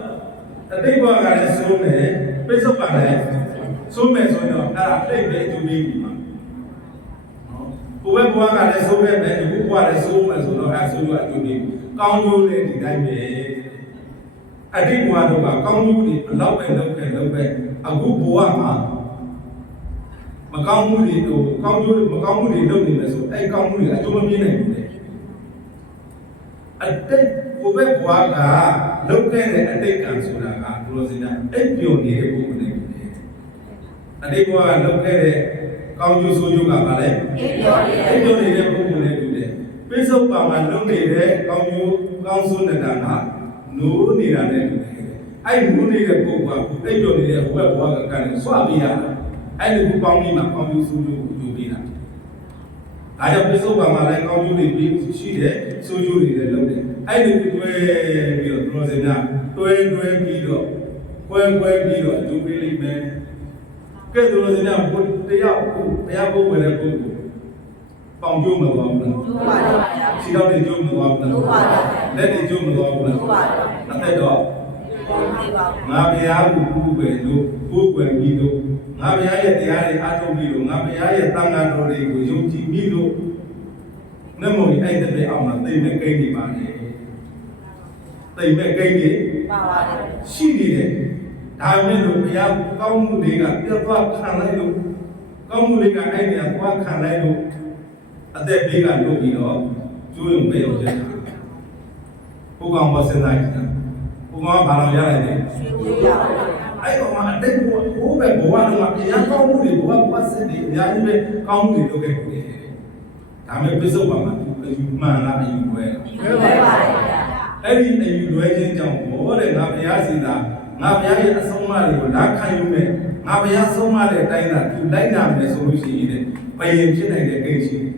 အတိတ်ဘဝကလည်းဆိုးမယ်ပြစ္ဆုတ်ပါလည်းဆိုးမယ်ဆိုရင်တော့အဲ့ဒါတိတ်ပဲအကျိုးပေးပြီမှာဘဝကလည်းဆိုးခဲ့မယ်ဒီဘဝလည်းဆိုးမယ်ဆိုတော့အဲဆိုးကျိုးအကျိုးပေးကောင်းကျိုးလည်းဒီတိုင်းပဲအတိတ်ဘဝတော့ကကောင်းကျိုးတွေဘလောက်ပဲလုပ်ပဲအခုဘဝမှာမကောင်းမှုတွေကောင်းကျိုးမကောင်းမှုတွေလုပ်နေမယ်ဆိုအဲကောင်းမှုတွေအကျိုးမမြင်နိုင်ဘူးလေအတိတ်ဘဝကလုပ်ခဲ့တဲ့အတိတ်ကံဆိုတာကဘယ်လိုစင်တာအိပ်ပျော်နေတဲ့ပုံနဲ့အတိတ်ဘဝကလုပ်ခဲ့တဲ့ကောင်းကျိုးဆိုးကျိုးကဘာလဲအိပ်ပျော်နေတဲ့ပုံနဲ့တူတယ်ပိဿုပ္ပါမှာလုပ်နေတဲ့ကောင်းကျိုးကောင်းဆိုးနေတာကနိုးနေတာနဲ့တူတယ်အဲ့နိုးနေတဲ့ပုံကအိပ်ပျော်နေတဲ့ဘဝကကံဆွပေးရတာအဲ့ဒီကူပေါင်းပြီးမှကောင်းကျိုးဆိုးကျိုးကိုယူပေးတာဒါကြောင့်ပိဿုပ္ပါမှာလည်းကောင်းကျိုးတွေပြီးရှိတယ်ဆိုးကျိုးတွေလည်းလုပ်တယ်အဲ့ဒီတွဲပြီးတော့တော်စင်များတွဲပြီးတော့ကွဲပြီးတော့ယူပေးလိမ့်မယ်ကဲတော်စင်များဘုရားဘုရားပုဂ္ဂိုလ်တဲ့ပုဂ္ဂိုလ်ပေါင်ကျိုးမသွားဘူးလားကျိုးပါတော့ခြေတော်တွေကျိုးမသွားဘူးလားကျိုးပါတော့လက်တွေကျိုးမသွားဘူးလားကျိုးပါတော့အသက်တော့ငါဘုရားကိုကူးပဲလို့ကိုယ်ွယ်ပြီးလို့ငါဘုရားရဲ့တရားတွေအားထုတ်ပြီးလို့ငါဘုရားရဲ့သံဃာတော်တွေကိုယုံကြည်ပြီးလို့နမောအဲ့တဲ့အောင်မှာသိမဲ့ကိန်းတွေပါလေသိမဲ့ကိန်းတွေပါပါတယ်ရှိနေတယ်ဒါမဲ့လို့ဘုရားကောင်းမှုတွေကပြတ်သွားခံလိုက်လို့ကောင်းမှုတွေကအဲ့ဒီသွားခံလိုက်လို့အသက်ဘေးကလွတ်ပြီးတော့ကျိုးရုံပဲရောက်ကြတာဘုကောင်မစင်လိုက်တာဘုကောင်ကဘာလို့ရလိုက်လဲရွှေကိုရပါဘူးအဲ့ကောင်ကအတိတ်ဘဝဘဝတော့ကတရားကောင်းမှုတွေဘဝစစ်တွေအများကြီးပဲကောင်းမှုတွေလုပ်ခဲ့ပုံတယ်ဒါမဲ့ပြစ္ဆုတ်ပါမှာအယူမှန်လားအယူလွဲလားလွဲပါတယ်ဗျာအဲ့ဒီအယူလွဲခြင်းကြောင့်ဘောတဲ့ငါဘုရားစီတာငါဘုရားရဲ့အဆုံးအမတွေကိုလာခံယူမယ်ငါဘုရားဆုံးမတဲ့အတိုင်းသာသူလိုက်နာမယ်ဆိုလို့ရှိရင်ဘယင်ဖြစ်နိုင်တဲ့ကိစ္စရှိတယ်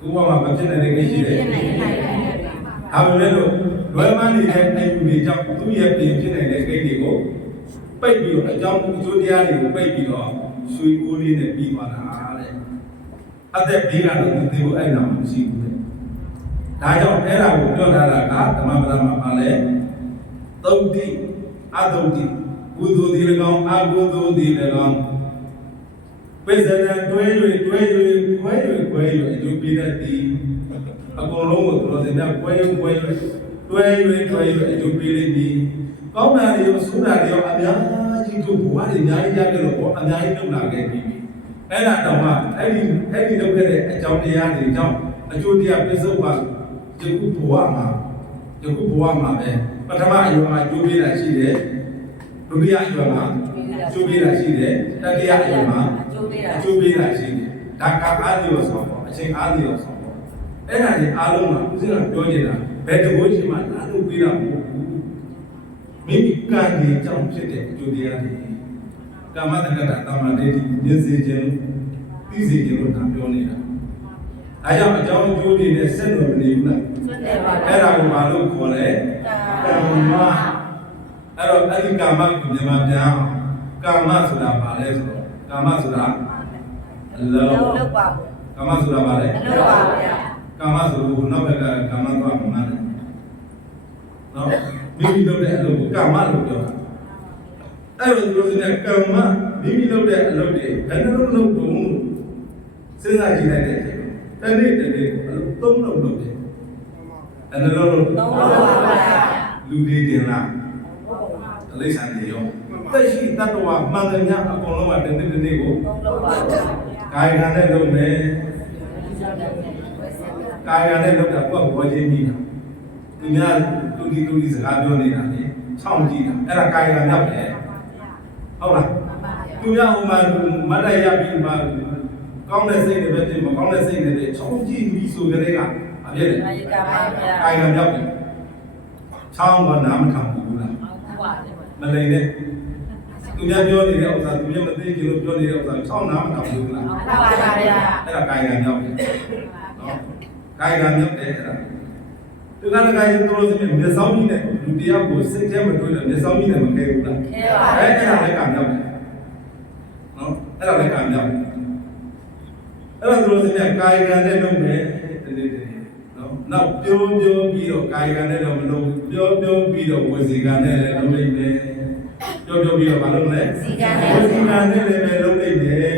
သူကမှမဖြစ်နိုင်တဲ့ကိစ္စရှိတယ်ဒါပေမဲ့လို့လွယ်မနေတဲ့အိမ်တွေကြောင့်သူ့ရဲ့ပြင်ဖြစ်နိုင်တဲ့ကိစ္စတွေကိုပိတ်ပြီးတော့အကြောင်းအကျိုးတရားတွေကိုပိတ်ပြီးတော့ရွှေအိုးလေးနဲ့ပြီးသွားတာတဲ့အသက်ဘေးကတော့သူသိဖို့အဲ့နာမရှိဘူးလေဒါကြောင့်အဲ့ဒါကိုပြောထားတာကဓမ္မပဒမှာပါလဲသုတ်တိအသုတ်တိကုသိုလ်ဒီ၎င်းအကုသိုလ်ဒီ၎င်းပိဿဒံတွဲ၍ခွဲ၍အကျိုးပေးတတ်သည်အကုန်လုံးကိုတော်စင်များခွဲ၍တွဲ၍အကျိုးပေးလိမ့်မည်ကောင်းတာတွေရောဆိုးတာတွေရောအများကြီးတို့ဘဝတွေအများကြီးရခဲ့တော့အများကြီးလုပ်လာခဲ့ပြီအဲ့ဒါတော့မှအဲ့ဒီလုပ်ခဲ့တဲ့အကြောင်းတရားတွေကြောင့်အကျိုးတရားပြစ္ဆုတ်ပါယခုဘဝမှာပဲပထမအယုံမှာကျိုးပေးတာရှိတယ်ဒုတိယအယုံမှာကျိုးပေးတာရှိတယ်တတိယအယုံမှာအကျိုးပေးတာရှိတယ်ဒါကအားဒီရောဆိုတော့အချိန်အားဒီရောဆိုတော့အဲ့ဒါတွေအားလုံးကဦးဇင်းကပြောနေတာဘယ်တဘိုးရှိမှအားလုံးပေးတာမဟုတ်ဘူးမိမိကံကြီးကြောင့်ဖြစ်တဲ့အကျိုးတရားတွေကာမတက္ကတာတမ္မာဒိဋ္ဌိမြင်စေခြင်းသိစေခြင်းလို့ဒါပြောနေတာအဲကြောင့်အကြောင်းအကျိုးတွေနဲ့ဆက်နွယ်နေဘူးလားအဲ့ဒါကိုဘာလို့ခေါ်လဲကာမအဲ့တော့အဲ့ဒီကာမကိုမြန်မာပြန်ကာမဆိုတာဘာလဲဆိုတော့ကာမဆိုတာအလုံးပါကာမဆိုတာဘာလဲအလုံးပါဗျာကာမဆိုလို့နောက်ဘက်ကကာမသွားမှန်းတယ်နော်မိမိလုပ်တဲ့အလုပ်ကိုကာမလို့ပြောတာအဲ့လိုပြောတဲ့ကာမမိမိလုပ်တဲ့အလုပ်တွေဘယ်နှလုံးလုပ်တုံးစဉ်းစားကြည့်လိုက်တဲ့အချိန်တနေ့ကိုသုံးလုံးလုပ်တယ်အဲ့နှလုံးလုပ်သုံးလုံးပါဗျာလူတွေတင်လားအလိဆန်တွေရောသက်ရှိတတ္တဝမှန်တယ်များအကုန်လုံးကတနေ့ကိုသုံးလုံးပါဗျာကာယကံနဲ့လုပ်မယ်ကာယကံနဲ့လုပ်တာကိုယ်ဘောချင်းကြီးတာသူများတူတီစကားပြောနေတာလေခြောက်ကြည့်တာအဲ့ဒါကာယကံရောက်တယ်ဟုတ်လားသူများဟိုမှာမတ်လိုက်ရပြီးမှကောင်းတဲ့စိတ်တွေပဲတင်မကောင်းတဲ့စိတ်တွေခြောက်ကြည့်ပြီးဆိုကြတဲ့ကအပြည့်လေကာယကံရောက်တယ်ချောင်းကနားမထောင်ဘူးလားမလိမ့်နဲ့ သူများပြောနေတဲ့ဥစ္စာသူများမသိကြလို့ပြောနေတဲ့ဥစ္စာ၆နာမတောင်ဘူးလား မှန်ပါဗျာ အဲ့ဒါကာယကံမြောက်တယ်နော်ကာယကံမြောက်တယ်အဲ့ဒါဒီကနေ့ကရင်တို့စမြမျက်စောင်းကြီးနဲ့လူတယောက်ကိုစိတ်ထဲမတွေးလို့မျက်စောင်းကြီးနဲ့မခဲဘူးလား ခဲပါ အဲ့ဒါလည်းကံမြောက်တယ်နော်အဲ့ဒါလည်းကံမြောက်တယ်အဲ့ဒါတို့စမြကာယကံနဲ့လုပ်မယ်နော်နောက်ပြောပြီးတော့ကာယကံနဲ့တော့မလုပ်ဘူးပြောပြီးတော့ဝစီကံနဲ့လည်းလုပ်လိုက်မယ်ပြောပြီးတော့မလုပ်လဲဝစီကံနဲ့လည်းပဲလုပ်လိုက်တယ်တဲ့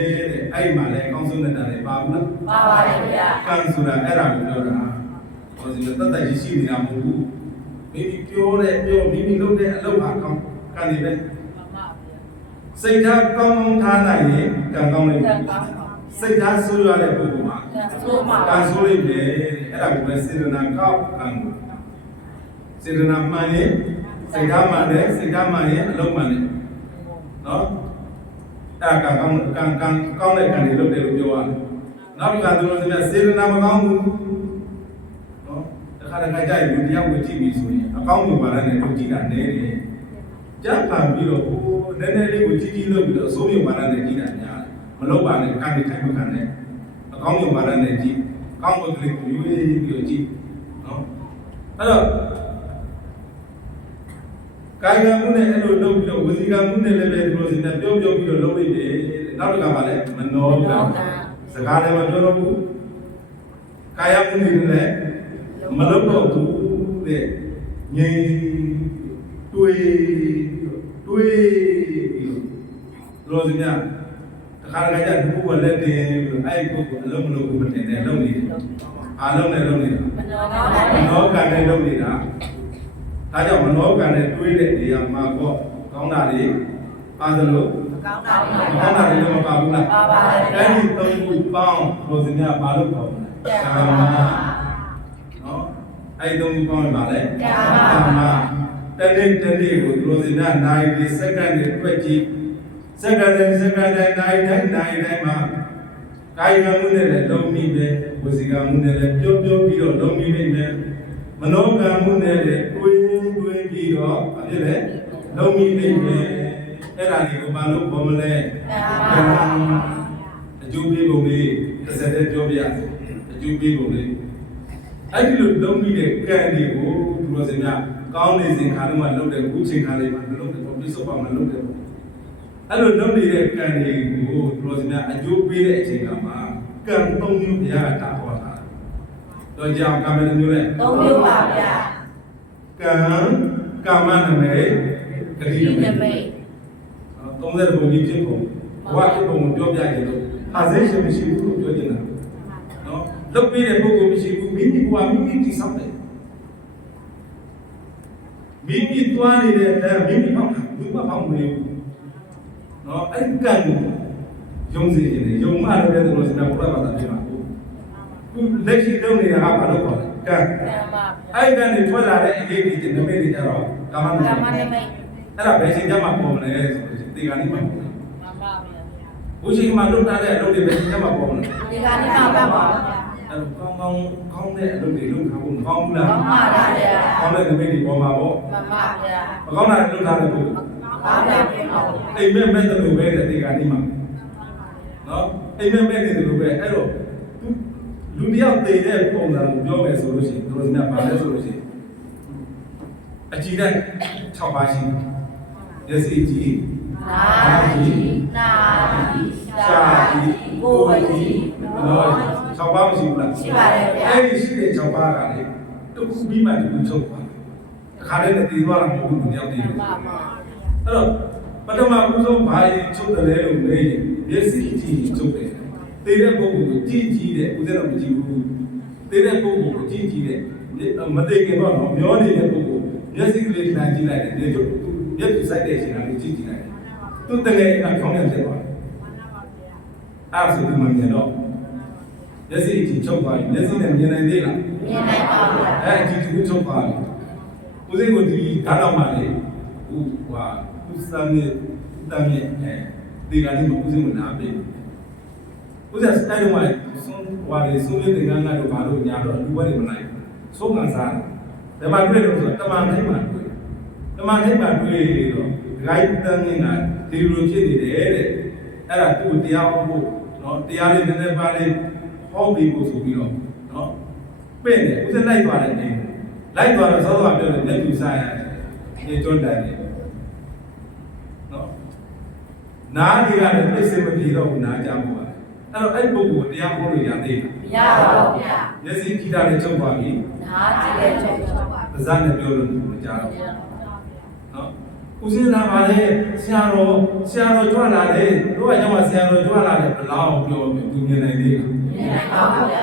အဲ့မှာလည်းအကောင်းဆုံးနဲ့တာလည်းပါဘူးလား ပါပါတယ်ဗျာ ကံဆိုတာအဲ့ဒါကိုပြောတာဟောဒီတတ်တတ်ရှိနေတာမဟုတ်ဘူးမိမိပြောမိမိလုပ်တဲ့အလုပ်ဟာကောင်းကံနေပဲစိတ်ထားကောင်းထားနိုင်ရင်ကံကောင်းလိမ့်မယ်စိတ်ထားဆိုးရတဲ့ပုဂ္ဂိုလ်မှာ ဆိုးမှာ ကံဆိုးလိမ့်မယ်အဲ့ဒါကိုပဲစေတနာကောက်ကံစေတနာမှန်ရင်စိတ်ထားမှန်တယ်စိတ်ထားမှန်ရင်အလုပ်မှန်တယ်နော်အဲ့ဒါကံကောင်းတဲ့ကံတွေလုပ်တယ်လို့ပြောရတယ်နောက်တစ်ခါသူတို့ကစေတနာမကောင်းဘူးနော်တခါတခါကြရင်လူတယောက်ကိုကြည့်ပြီဆိုရင်အကောင်းမြင်ပါတဲ့လူကြည့်တာနည်းတယ်ကြပ်ပါပြီးတော့ဟိုနည်းနည်းလေးကိုကြီးလုပ်ပြီးတော့အစိုးမြင်ပါတဲ့ကြည့်တာများတယ်မလုပ်ပါနဲ့ကံတွေထိုင်မခံနဲ့အကောင်းမြင်ပါတဲ့ကြည့်ကောင်းတဲ့ကလေးကိုရွေးပြီးတော့ကြည့်နော်အဲ့တော့ကာယကံမှုနဲ့အဲ့လိုလုပ်ပြီးတော့ဝစီကံမှုနဲ့လည်းပဲဒီလိုစီနဲ့ပြောပြီးတော့လုပ်လိုက်တယ်နောက်တစ်ခါပါလဲမနောကံစကားလည်းမပြောတော့ဘူးကာယမှုတွေလည်းမလုပ်တော့ဘူးတဲ့ငြိမ်တွေးပြီးတော့ဒီလိုစီများတစ်ခါတခါကျဒီပုဂ္ဂိုလ်လက်တင်ပြီးတော့အဲ့ဒီပုဂ္ဂိုလ်အလုံးမလုပ်ဘူးမတင်နဲ့လုပ်နေတယ်အားလုံးနဲ့လုပ်နေတာမနောကံနဲ့လုပ်နေတာဒါကြောင့်မနောကံနဲ့တွေးတဲ့နေရာမှာတော့ကောင်းတာတွေပါသလို ကောင်းတာပါ ကောင်းတာတွေလည်းမပါဘူးလား ပါပါတယ် အဲ့ဒီသုံးခုပေါင်းလို့စများပါလို့ခေါ်တယ်ကာမနော်အဲ့ဒီသုံးခုပေါင်းပါလေကာမတနေ့ကိုလို့စများနိုင်ဒီစက္ကန့်တွေတွေ့ကြည့်စက္ကန့်တိုင်းနိုင်တိုင်းမှာကာယကံမှုနဲ့လည်းလုံးပြီးပဲဝစီကံမှုနဲ့လည်းပြောပြီးတော့လုံးပြီးနေမယ်မနောကံမှုနဲ့လည်းတွေးပြီးတော့ဘာဖြစ်လဲလုံးပြီးနေမယ်အဲ့ဒါတွေကိုဘာလို့ခေါ်မလဲအကျိုးပေးပုံလေးတစ်စက်တည်းပြောပြရစီအကျိုးပေးပုံလေးအဲ့ဒီလိုလုံးပြီးတဲ့ကံတွေကိုသူတို့စများကောင်းနေစဉ်ခါတော့မှလုပ်တယ်ခုချိန်ခါလေးမှမလုပ်တယ်ပြစ္ဆုတ်ပါမှလုပ်တယ်အဲ့လိုလုပ်နေတဲ့ကံတွေကိုသူတို့စများအကျိုးပေးတဲ့အချိန်ကမှကံသုံးမျိုးဘုရားကတာဟောတာတော့ကြောင်ကံမမျိုးလဲ သုံးမျိုးပါဗျာ ကံကာမနမိတ်ဂတိနမိတ်30ဘုံကြီးဖြစ်ပုံဘဝဖြစ်ပုံကိုပြောပြကြလို့အာဇိရှင်မရှိဘူးလို့ပြောနေတာနော်လုတ်ပြီးတဲ့ပုဂ္ဂိုလ်မရှိဘူးမိမိဘဝမိမိတည်ဆောက်တယ်မိမိသွားနေတဲ့မိမိဖောက်တာဘူးမဖောက်မနေဘူးနော်အဲ့ကံကိုယုံစေခြင်းနဲ့ယုံမှလည်းပဲလို့ဆိုတာဘုရားဘာသာပြောတာခုလက်ရှိလုပ်နေတာကဘာလို့ခေါ်လဲကံအဲ့ကံတွေထွက်လာတဲ့အရေးကြီးတဲ့နမိတ်တွေကြတော့ကာမနမိတ်အဲ့ဒါဘယ်ချိန်ကျမှပေါ်မလဲဆိုတော့ဒီကနေ့မှပေါ်ဘုရားမှာလုပ်တာတဲ့အလုပ်တွေပဲကျမှပေါ်မလဲ ဒီကနေ့မှပါပါဗျာ အဲ့ကောင်းတဲ့အလုပ်တွေလုပ်တာကိုမကောင်းဘူးလား ကောင်းပါဗျာ ကောင်းတဲ့နမိတ်တွေပေါ်မှာပေါ့ မှန်ပါဗျာ မကောင်းတာလုပ်တာလည်းပေါ့ ကောင်းတယ်ပြင်ပါဗျာ အိမ်မက်မဲ့တယ်လို့ပဲတဲ့ဒီကနေ့မှနော်အိမ်မက်မဲ့တယ်လို့ပဲအဲ့တော့လူတယောက်တည်တဲ့ပုံစံကိုပြောမယ်ဆိုလို့ရှိရင်တို့စနေပါလဲဆိုလို့ရှိရင်အကြည့်တဲ့6ပါးရှိတယ် SEG နာကြီးနာကြီးရှာကြီးကိုဝကြီးမောကြီး 6ပါးမရှိဘူးလား ရှိပါတယ်ဗျာ အဲ့ဒီရှိတဲ့6ပါးကလေတစ်ခုပြီးမှတစ်ခုချုပ်သွားတယ်တခါတည်းနဲ့တည်သွားတာမဟုတ်ဘူးလူတယောက်တည်တယ် မှန်ပါ အဲ့တော့ပထမဦးဆုံးဘာရင်ချုပ်တယ်လဲလို့မေးရင်မျက်စိကြည့်ချုပ်တယ်တည်တဲ့ပုဂ္ဂိုလ်ကိုကြည့်တဲ့ဦးဇင်းတော့မကြည့်ဘူးတည်တဲ့ပုဂ္ဂိုလ်ကိုကြည့်တဲ့မသိခင်တော့မျောနေတဲ့ပုဂ္ဂိုလ်မျက်စိကလေးလှမ်းကြည့်လိုက်တယ်မျက်စိစိုက်တဲ့အချိန်ကလေးကြည့်လိုက်တယ်သူတကယ်ကခေါင်းနဲ့ဖြစ်သွားတယ်အဲ့ဆိုဒီမှာမြင်တော့မျက်စိကြည့်ချုပ်သွားပြီမျက်စိနဲ့မြင်နိုင်သေးလား မြင်နိုင်ပါဗျာ အဲ့ဒီကြည့်ချုပ်သွားပြီဦးဇင်းကိုဒီဓာတ်တော်မှလေဦးစမ်းရဲ့ဒီကနေ့မဦးဇင်းကိုနားပေးဦးဇင်းအဲ့တော့မှဆုံးရတဲ့ငန်းကတော့ဘာလို့ညာတော့လူဝဲတွေမနိုင်ဆုံးခံစားတယ်ဓမ္မတွေ့လို့ဆိုတမန်တိုင်းမှာတွေ့တမန်တိုင်းမှာတွေ့တော့ ဂိုင်းတန်းနေတာဒီလိုဖြစ်နေတယ်တဲ့အဲ့ဒါသူ့တရားဟောဖို့နော်တရားလေးနည်းနည်းပါးလေးဟောပြီးဖို့ဆိုပြီးတော့နော်ပြင့်တယ်ဦးစင်းလိုက်သွားတယ်နေလိုက်သွားတော့သောသောပြောတယ်လက်ကျူစားရတယ်ဒီတွန်းတိုင်တယ်နော်နားတွေကလည်းပြည့်စုံမပြေတော့ဘူးနားကြမှာပါအဲ့တော့အဲ့ပုဂ္ဂိုလ်တရားဟောလို့ရသေးလားမရပါဘူးဗျာမျက်စိကြည့်တာလည်းချုပ်သွားပြီနားကြည့်လည်းချုပ်ပါပါဇာတ်နဲ့ပြောလို့မကြားတော့နော်ဦးစင်းလာပါလေဆရာတော်ကြွလာတယ်တို့ကကြောင့်ဆရာတော်ကြွလာတယ်ဘလောက်ပြောသူမြင်နိုင်သေးလားမြင်နိုင်ပါဘူးဗျာ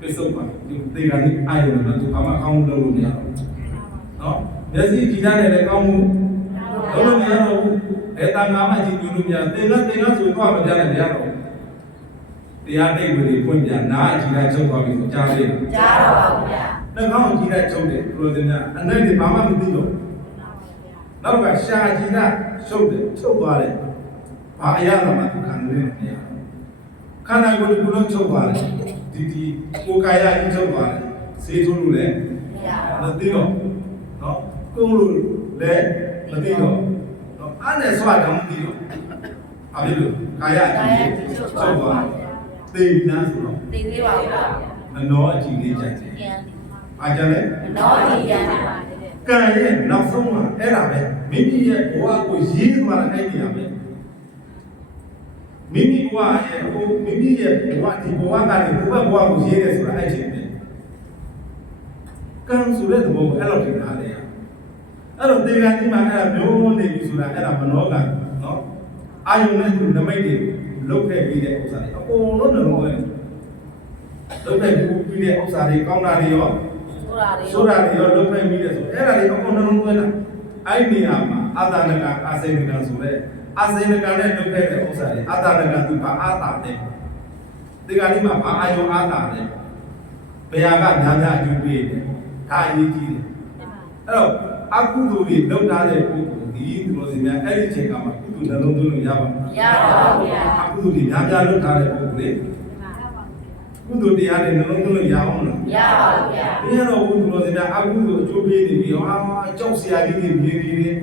ပြစုံပါဒီတေကနေ့အာရုံနဲ့သူဘာမှကောင်းလို့လုပ်လို့မရဘူးနော်မျက်စိကြည့်တာနဲ့လည်းကောင်းမှုလုပ်လို့မရတော့ဘူးအဲတာငါမှကြည့်လို့မရသင်ကဆိုတော့မပြတ်နဲ့မရတော့တရားတိတ်ဝင်ဖွင့်ပြနားကြည့်လိုက်ချုပ်သွားပြီဆိုကြားသေးတယ်ကြားတော့ပါဘူးဗျာနှာခေါင်းကြည့်လိုက်ချုပ်တယ်ဘယ်လိုလဲများအနက်တွေဘာမှမသိတော့နောက်ကရှာကြည့်တာချုပ်တယ်ချုပ်သွားတယ်ဘာအရာမှသူခံနေနေရခန္ဓာကိုယ်ကလုံးချုပ်သွားတယ်ဒီကိုယ်ကာယကြီးချုပ်သွားတယ်စေထိုးလို့လည်းမသိတော့နော်ကိုယ်လို့လည်းမသိတော့နော်အားနဲ့ဆွာတော့မသိတော့ဘာဖြစ်လို့ကာယကြီးချုပ်သွားသိနာဆိုတော့သိသေးပါဘူးဗျာမနောအကြည့်လေးကြိုက်တယ်အားကြလဲမနောအကြည့်ကြတယ်ကံရဲ့နောက်ဆုံးကအဲ့ဒါပဲမိမိရဲ့ဘဝကိုရေးသွားတဲ့အဲ့ဒီရပဲမိမိဘဝရဲ့မိမိရဲ့ဘဝဒီဘဝကနေဘဝကိုရေးတယ်ဆိုတာအဲ့ချိန်ပဲကံဆိုတဲ့သဘောကိုအဲ့လိုထင်တာလေအဲ့တော့ဒီကနေ့မှအဲ့ဒါမျိုးနေပြီဆိုတာအဲ့ဒါမနောကံနော်အာယုန်နဲ့သူနမိတ်တွေလုတ်ခဲ့ပြီးတဲ့ဥစ္စာတွေအကုန်လုံးနှလုံးသွင်းလုတ်ခဲ့ပြီးတဲ့ဥစ္စာတွေကောင်းတာတွေရောဆိုတာတွေရောလုတ်ခဲ့ပြီးတဲ့ဆိုအဲ့ဒါတွေအကုန်နှလုံးသွင်းတာအဲ့ဒီနေရာမှာအာသနကအာစေနကဆိုတဲ့အာစေနကနဲ့လုတ်ခဲ့တဲ့ဥစ္စာတွေအာသနကသူဘာအာတာတဲ့ဒီကနေ့မှာဘာအာယုန်အာတာတဲ့ဘယ်ဟာကများများအကျိုးပေးတယ်ဒါအရေးကြီးတယ်အဲ့တော့အကုသိုလ်တွေလုပ်ထားတဲ့ပုဂ္ဂိုလ်ဒီသူတော်စင်များအဲ့ဒီချိန်ကမှကုသိုလ်နှလုံးသွင်းလို့ရပါမလားရပါဘူးဗျာအကုသိုလ်တွေများများလုပ်ထားတဲ့ပုဂ္ဂိုလ်လေကုသိုလ်တရားတွေနှလုံးသွင်းလို့ရအောင်လားရပါဘူးဗျာဒီကတော့ဘုသူတော်စင်များအကုသိုလ်အကျိုးပေးနေပြီးတော့ကြောက်စရာကြီးတွေမြင်နေတယ်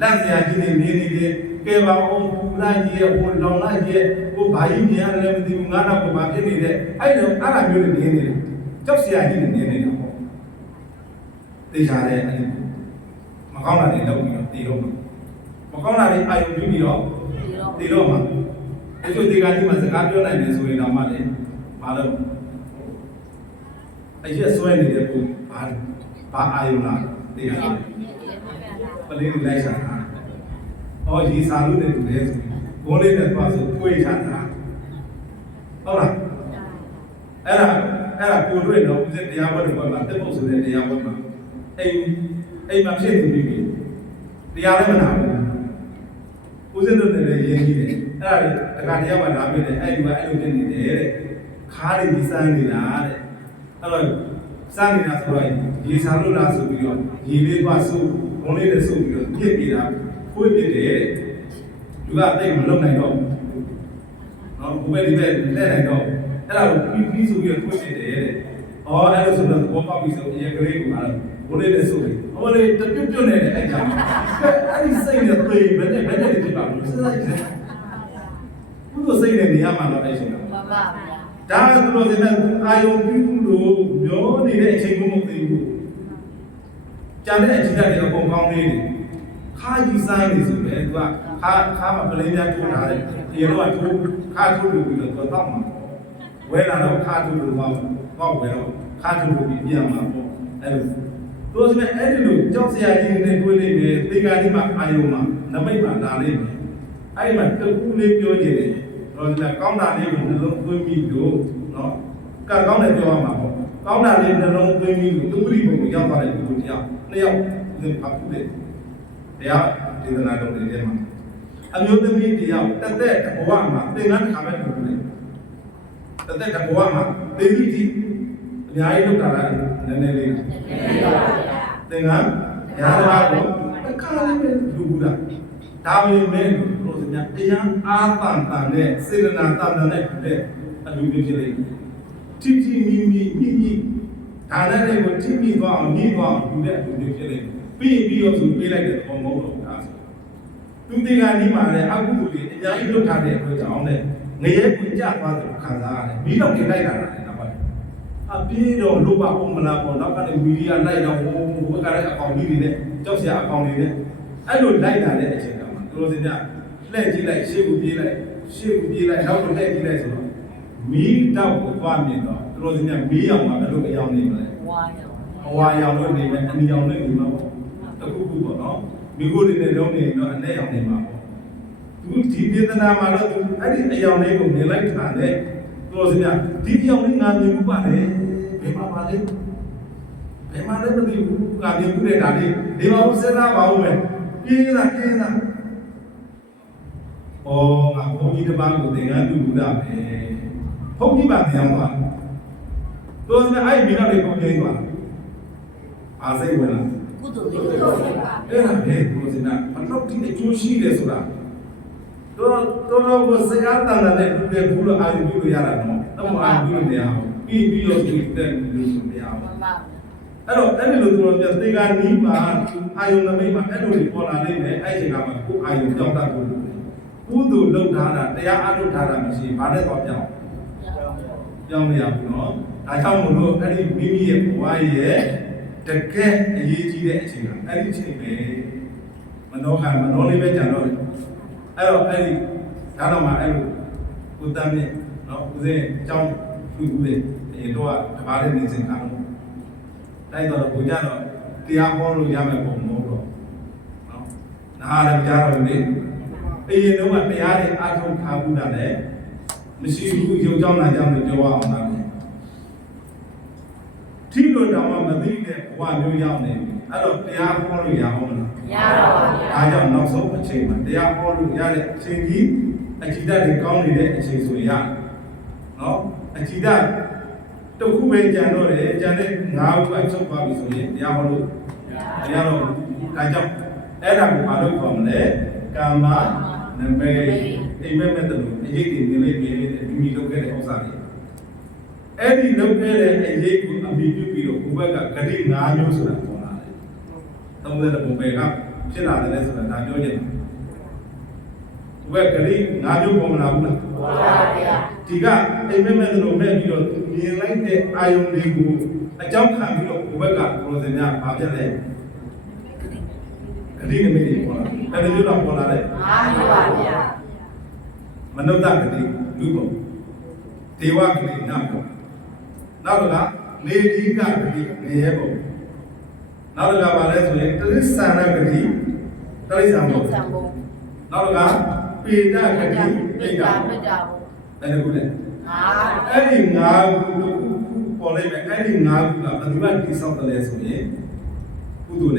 လက်စရာကြီးတွေမြင်နေတယ်ကဲပါအောင်ပူလာကြီးရဲ့ဟိုလောင်လာကြီးရဲ့ဟိုဘာကြီးမြင်ရတယ်မသိဘူးငါတော့ဘာဖြစ်နေလဲအဲ့လိုအဲ့လိုမျိုးတွေမြင်နေတယ်ကြောက်စရာကြီးတွေမြင်နေတာပေါ့သိကြတယ်အဲ့မကောင်းတာတွေလုပ်ပြီးတော့တည်တော့မှာမကောင်းတာတွေအာရုံပြုပြီးတော့တည်တော့မှာအဲ့ဒီဒီကနေ့မှာစကားပြောနိုင်တယ်ဆိုရင်တော့မှလည်းမလုပ်အဲ့ဒီဆွဲနေတဲ့ပုံဘာအာရုံလားတည်ရတယ်ပလင်းလိုက်စားတာဟောဒီစာလို့တဲ့သူလဲဆိုဘိုးလေးနဲ့သွားဆိုပွေချတာဟုတ်လားအဲ့ဒါကိုတွေ့တော့ဦးစင်းတရားဝတ်တွေမှာတက်ဖို့ဆိုတဲ့တရားဝတ်မှာအိမ်မှာဖြစ်နေပြီတရားလည်းမနာဘူးဦးဇင်းတို့လည်းရင်းကြီးတယ်အဲ့ဒါတခါတရားမှလာပြီတဲ့အဲ့ဒီကအဲ့လိုဖြစ်နေတယ်တဲ့ခါးတွေဒီစားနေတာတဲ့အဲ့တော့စားနေတာဆိုတော့ရေစားလို့လားဆိုပြီးတော့ရေလေးပါစုဘုံလေးနဲ့စုပြီးတော့ပြစ်နေတာခွေးပြစ်တယ်တဲ့သူကတိတ်မလုံနိုင်တော့နော်ဘုပဲဒီပဲလက်နိုင်တော့အဲ့ဒါကိုပြီးဆိုပြီးတော့ခွေးပြစ်တယ်တဲ့အော်အဲ့လိုဆိုတော့ဘောပေါက်ပြီးဆိုရေကလေးကလာဘုလေးနဲ့စုပြီးဟိုလေတပြုတ်ပြုတ်နေတဲ့အဲ့ကြောင့်အဲ့ဒီစိတ်နဲ့ပြေးဘယ်နဲ့ဖြစ်ပါလို့စဉ်းစားကြည့်ဘုလိုစိတ်နဲ့နေရမှာတော့အဲ့ချိန်တော့မှန်ပါဗျာဒါကသူတို့စတဲ့အာယုံပြုလို့မျောနေတဲ့အချိန်မှမသိဘူးကြံတဲ့အချိန်တွေအကုန်ကောင်းနေတယ်ခါကြီးစားနေဆိုပဲသူကခါမှာပလင်းပြထိုးထားတယ်ဒီတော့ထိုးခါထိုးလို့ပြီးတော့သူတောက်မှာဝဲလာတော့ခါထိုးလို့ပေါ့ဝဲတော့ခါထိုးလို့ပြီးပြန်မှာပေါ့အဲ့လိုတို့စမဲ့အဲ့ဒီလိုကြောက်စရာကြီးနဲ့တွေးလိုက်မယ်သေကာကြီးမှာအာယုံမှာနမိတ်မှာလာလိမ့်မယ်အဲ့ဒီမှာတကူလေးပြောကြတယ်တော့ဒီကောင်းတာလေးကိုနှလုံးသွင်းပြီးတော့နော်ကကောင်းတယ်ပြောရမှာပေါ့ကောင်းတာလေးနှလုံးသွင်းပြီးတော့သူပရိဘုံကိုရောက်သွားတဲ့ပုဂ္ဂိုလ်တရားနှစ်ယောက်သင်ဖတ်ဖို့လေတရားဒေသနာတော်တွေထဲမှာအမျိုးသမီးတရားတက်တဲ့ဘဝမှာသင်္ကန်းတစ်ခါပဲလုပ်တယ်တက်တဲ့ဘဝမှာသေတိတိအများကြီးလုပ်တာလားနည်းနည်းလေးသင်္ကန်းရာဇဝကိုအခါလေးပဲလူဘူးလားဒါပေမဲ့လို့ဆိုများတရားအာတန်တန်နဲ့စေရနာတန်တန်နဲ့တဲ့အလူမျိုးဖြစ်လိမ့်တိတိမီဒါနဲ့ကိုတိမိသွားအောင်ညီသွားအောင်လူတဲ့အလူမျိုးဖြစ်လိမ့်ပြီးရောဆိုပေးလိုက်တဲ့ပုံမဟုတ်တော့ဒါဆို သူဒီကနေ့မှလည်းအကုသိုလ်တွေအများကြီးလုပ်ထားတဲ့အတွက်ကြောင့်လည်းငရဲကိုကြသွားတယ်ခံစားရတယ်မိတော့กินလိုက်တာလည်းနောက်ပိုင်းအပြေးတော့လုပါအောင်မလားပေါ့နောက်ကနေမီဒီယာလိုက်တော့ဟိုကလည်းအကောင်ကြီးတွေနဲ့ကြောက်စရာအကောင်တွေနဲ့အဲ့လိုလိုက်တာတဲ့အချိန်ကမှသူတို့စင်ကလှည့်ကြည့်လိုက်ရှေ့ကိုပြေးလိုက်နောက်ကိုလှည့်ကြည့်လိုက်ဆိုတော့မီးတောက်ကိုသွားမြင်တော့သူတို့စင်ကမီးအောင်မှဘယ်လိုအယောင်နေမလဲအဝါရောင်လို့နေမယ်အနီရောင်လို့နေမှာပေါ့တခုခုပေါ့နော်မိခိုးတွေနဲ့လုံးနေတော့အနဲ့ရောင်နေမှာပေါ့သူဒီပြေသနာမှာတော့သူအဲ့ဒီအယောင်လေးကိုမြင်လိုက်တာနဲ့သူတို့စင်ကဒီအယောင်လေးငါမြင်မှုပါလေဘယ်မှာပါလဲဘယ်မှာလဲမသိဘူးငါမြင်မှုတဲ့ဒါလေးဒီမှာဦးစဉ်းစားပါဦးမယ်ပြေးလာအော်ငါဘုန်းကြီးတစ်ပါးကိုသင်္ကန်းတူဘူးတာပဲဘုန်းကြီးပါပြောင်းသွားသူစနဲ့အဲ့ဒီမိနောက်လေးပုံကျင်းသွားအားစိတ်ဝင်လာကုသိုလ်တွေလုပ်ပါ အဲ့ဒါလေသူစနဲ့ဘလို့ဒီအကျိုးရှိတယ်ဆိုတာတော့ကိုစကားတန်တဲ့လူတွေဘူးလို့အာရုံပြုလို့ရတာနော်တော့အာရုံပြုလို့မရဘူးပြီးတော့ဒီတဲ့လူတွေမရဘူးအဲ့တော့အဲ့ဒီလိုသူတို့ပြသေကနီးမှာအာယုံနမိတ်မှာအဲ့လိုတွေပေါ်လာနေတယ်အဲ့ဒီကမှာကိုအာယုံကြောက်တတ်ဖို့ကုသိုလ်လုပ်ထားတာတရားအထုတ်ထားတာမရှိဘာနဲ့တော့ပြောင်းမရဘူးနော်ဒါကြောင့်မလို့အဲ့ဒီမိမိရဲ့ဘဝရဲ့တကယ်အရေးကြီးတဲ့အချိန်ကအဲ့ဒီအချိန်ပဲမနောလေးပဲကြံတော့တယ်အဲ့တော့အဲ့ဒီဒါတော့မှအဲ့လိုကိုတမ်းမြင့်နော်ဦးစင်းအကြောင်းလူဦးလေအရင်တော့တပါးလေးနေစဉ်ခံလို့တိုက်တော့ကိုကြတော့တရားဟောလို့ရမယ်ပုံမဟုတ်တော့နော်နားလည်းကြားတော့လေအရင်တော့တရားတွေအထုတ်ထားဘူးတာလည်းမရှိဘူးရုပ်ကြောင်းနာကြောင်းတွေပြောအောင်ပါမယ်ထိလို့တောင်မှမသိတဲ့ဘဝမျိုးရောက်နေပြီအဲ့တော့တရားဟောလို့ရအောင်မလားမရတော့ပါဘူးအားကြောင့်နောက်ဆုံးအချိန်မှာတရားဟောလို့ရတဲ့အချိန်ကြီးအကြည်ဓာတ်တွေကောင်းနေတဲ့အချိန်ဆိုရင်နော်အကြည်ဓာတ်တခုပဲကြံတော့တယ်ကြံတဲ့၅ခုအချုပ်သွားပြီဆိုရင်တရားဟောလို့မရတော့ဘူးဒါကြောင့်အဲ့ဒါကိုမလုပ်ခေါ်မလဲကာမနမိတ်အိမ်မက်မဲ့တဲ့လူအရေးတွေနေလေးနေလေးမိမိလုပ်ခဲ့တဲ့ဥစ္စာတွေအဲ့ဒီလုပ်ခဲ့တဲ့အရေးကိုအမိပြုပြီးတော့ဘုဘက်ကဂတိ၅မျိုးဆိုတာပေါ်လာတယ်။သုံးတဲ့ဘုဘကဖြစ်လာတယ်ဆိုတာဒါပြောချင်တယ်။ဘုဘဂတိ၅မျိုးပေါ်မလာဘူးလား။ပေါ်ပါဗျာ။ဒီကအိမ်မက်မဲ့တဲ့လူမဲ့ပြီးတော့မြင်လိုက်တဲ့အာယုန်တွေကိုအကြောင်းခံပြီးတော့ဘုဘက်ကပရိုဇင်များဘာဖြစ်လဲ။ဂတိနမိတ်တွေပေါ်လာ။အဲ့ဒီလိုတော့ပေါ်လာတယ်။အားမျိုးပါဗျာ။မနုဿဂတိလူပုံဒေဝဂတိနတ်ပုံနောက်ကနေဒီကဂတိနေရပုံနောက်ကပါလဲဆိုရင်တရိစ္ဆာန်ဂတိတရိစ္ဆာန်ပုံနောက်ကပေဒဂတိပိဋ္ဌာပုံအဲ့ဒါကုလေအဲ့ဒီ၅ခုပေါ်လိုက်မယ်အဲ့ဒီ၅ခုကဘယ်သူကတိဆောက်တယ်လဲဆိုရင်ကုသိုလ်နဲ့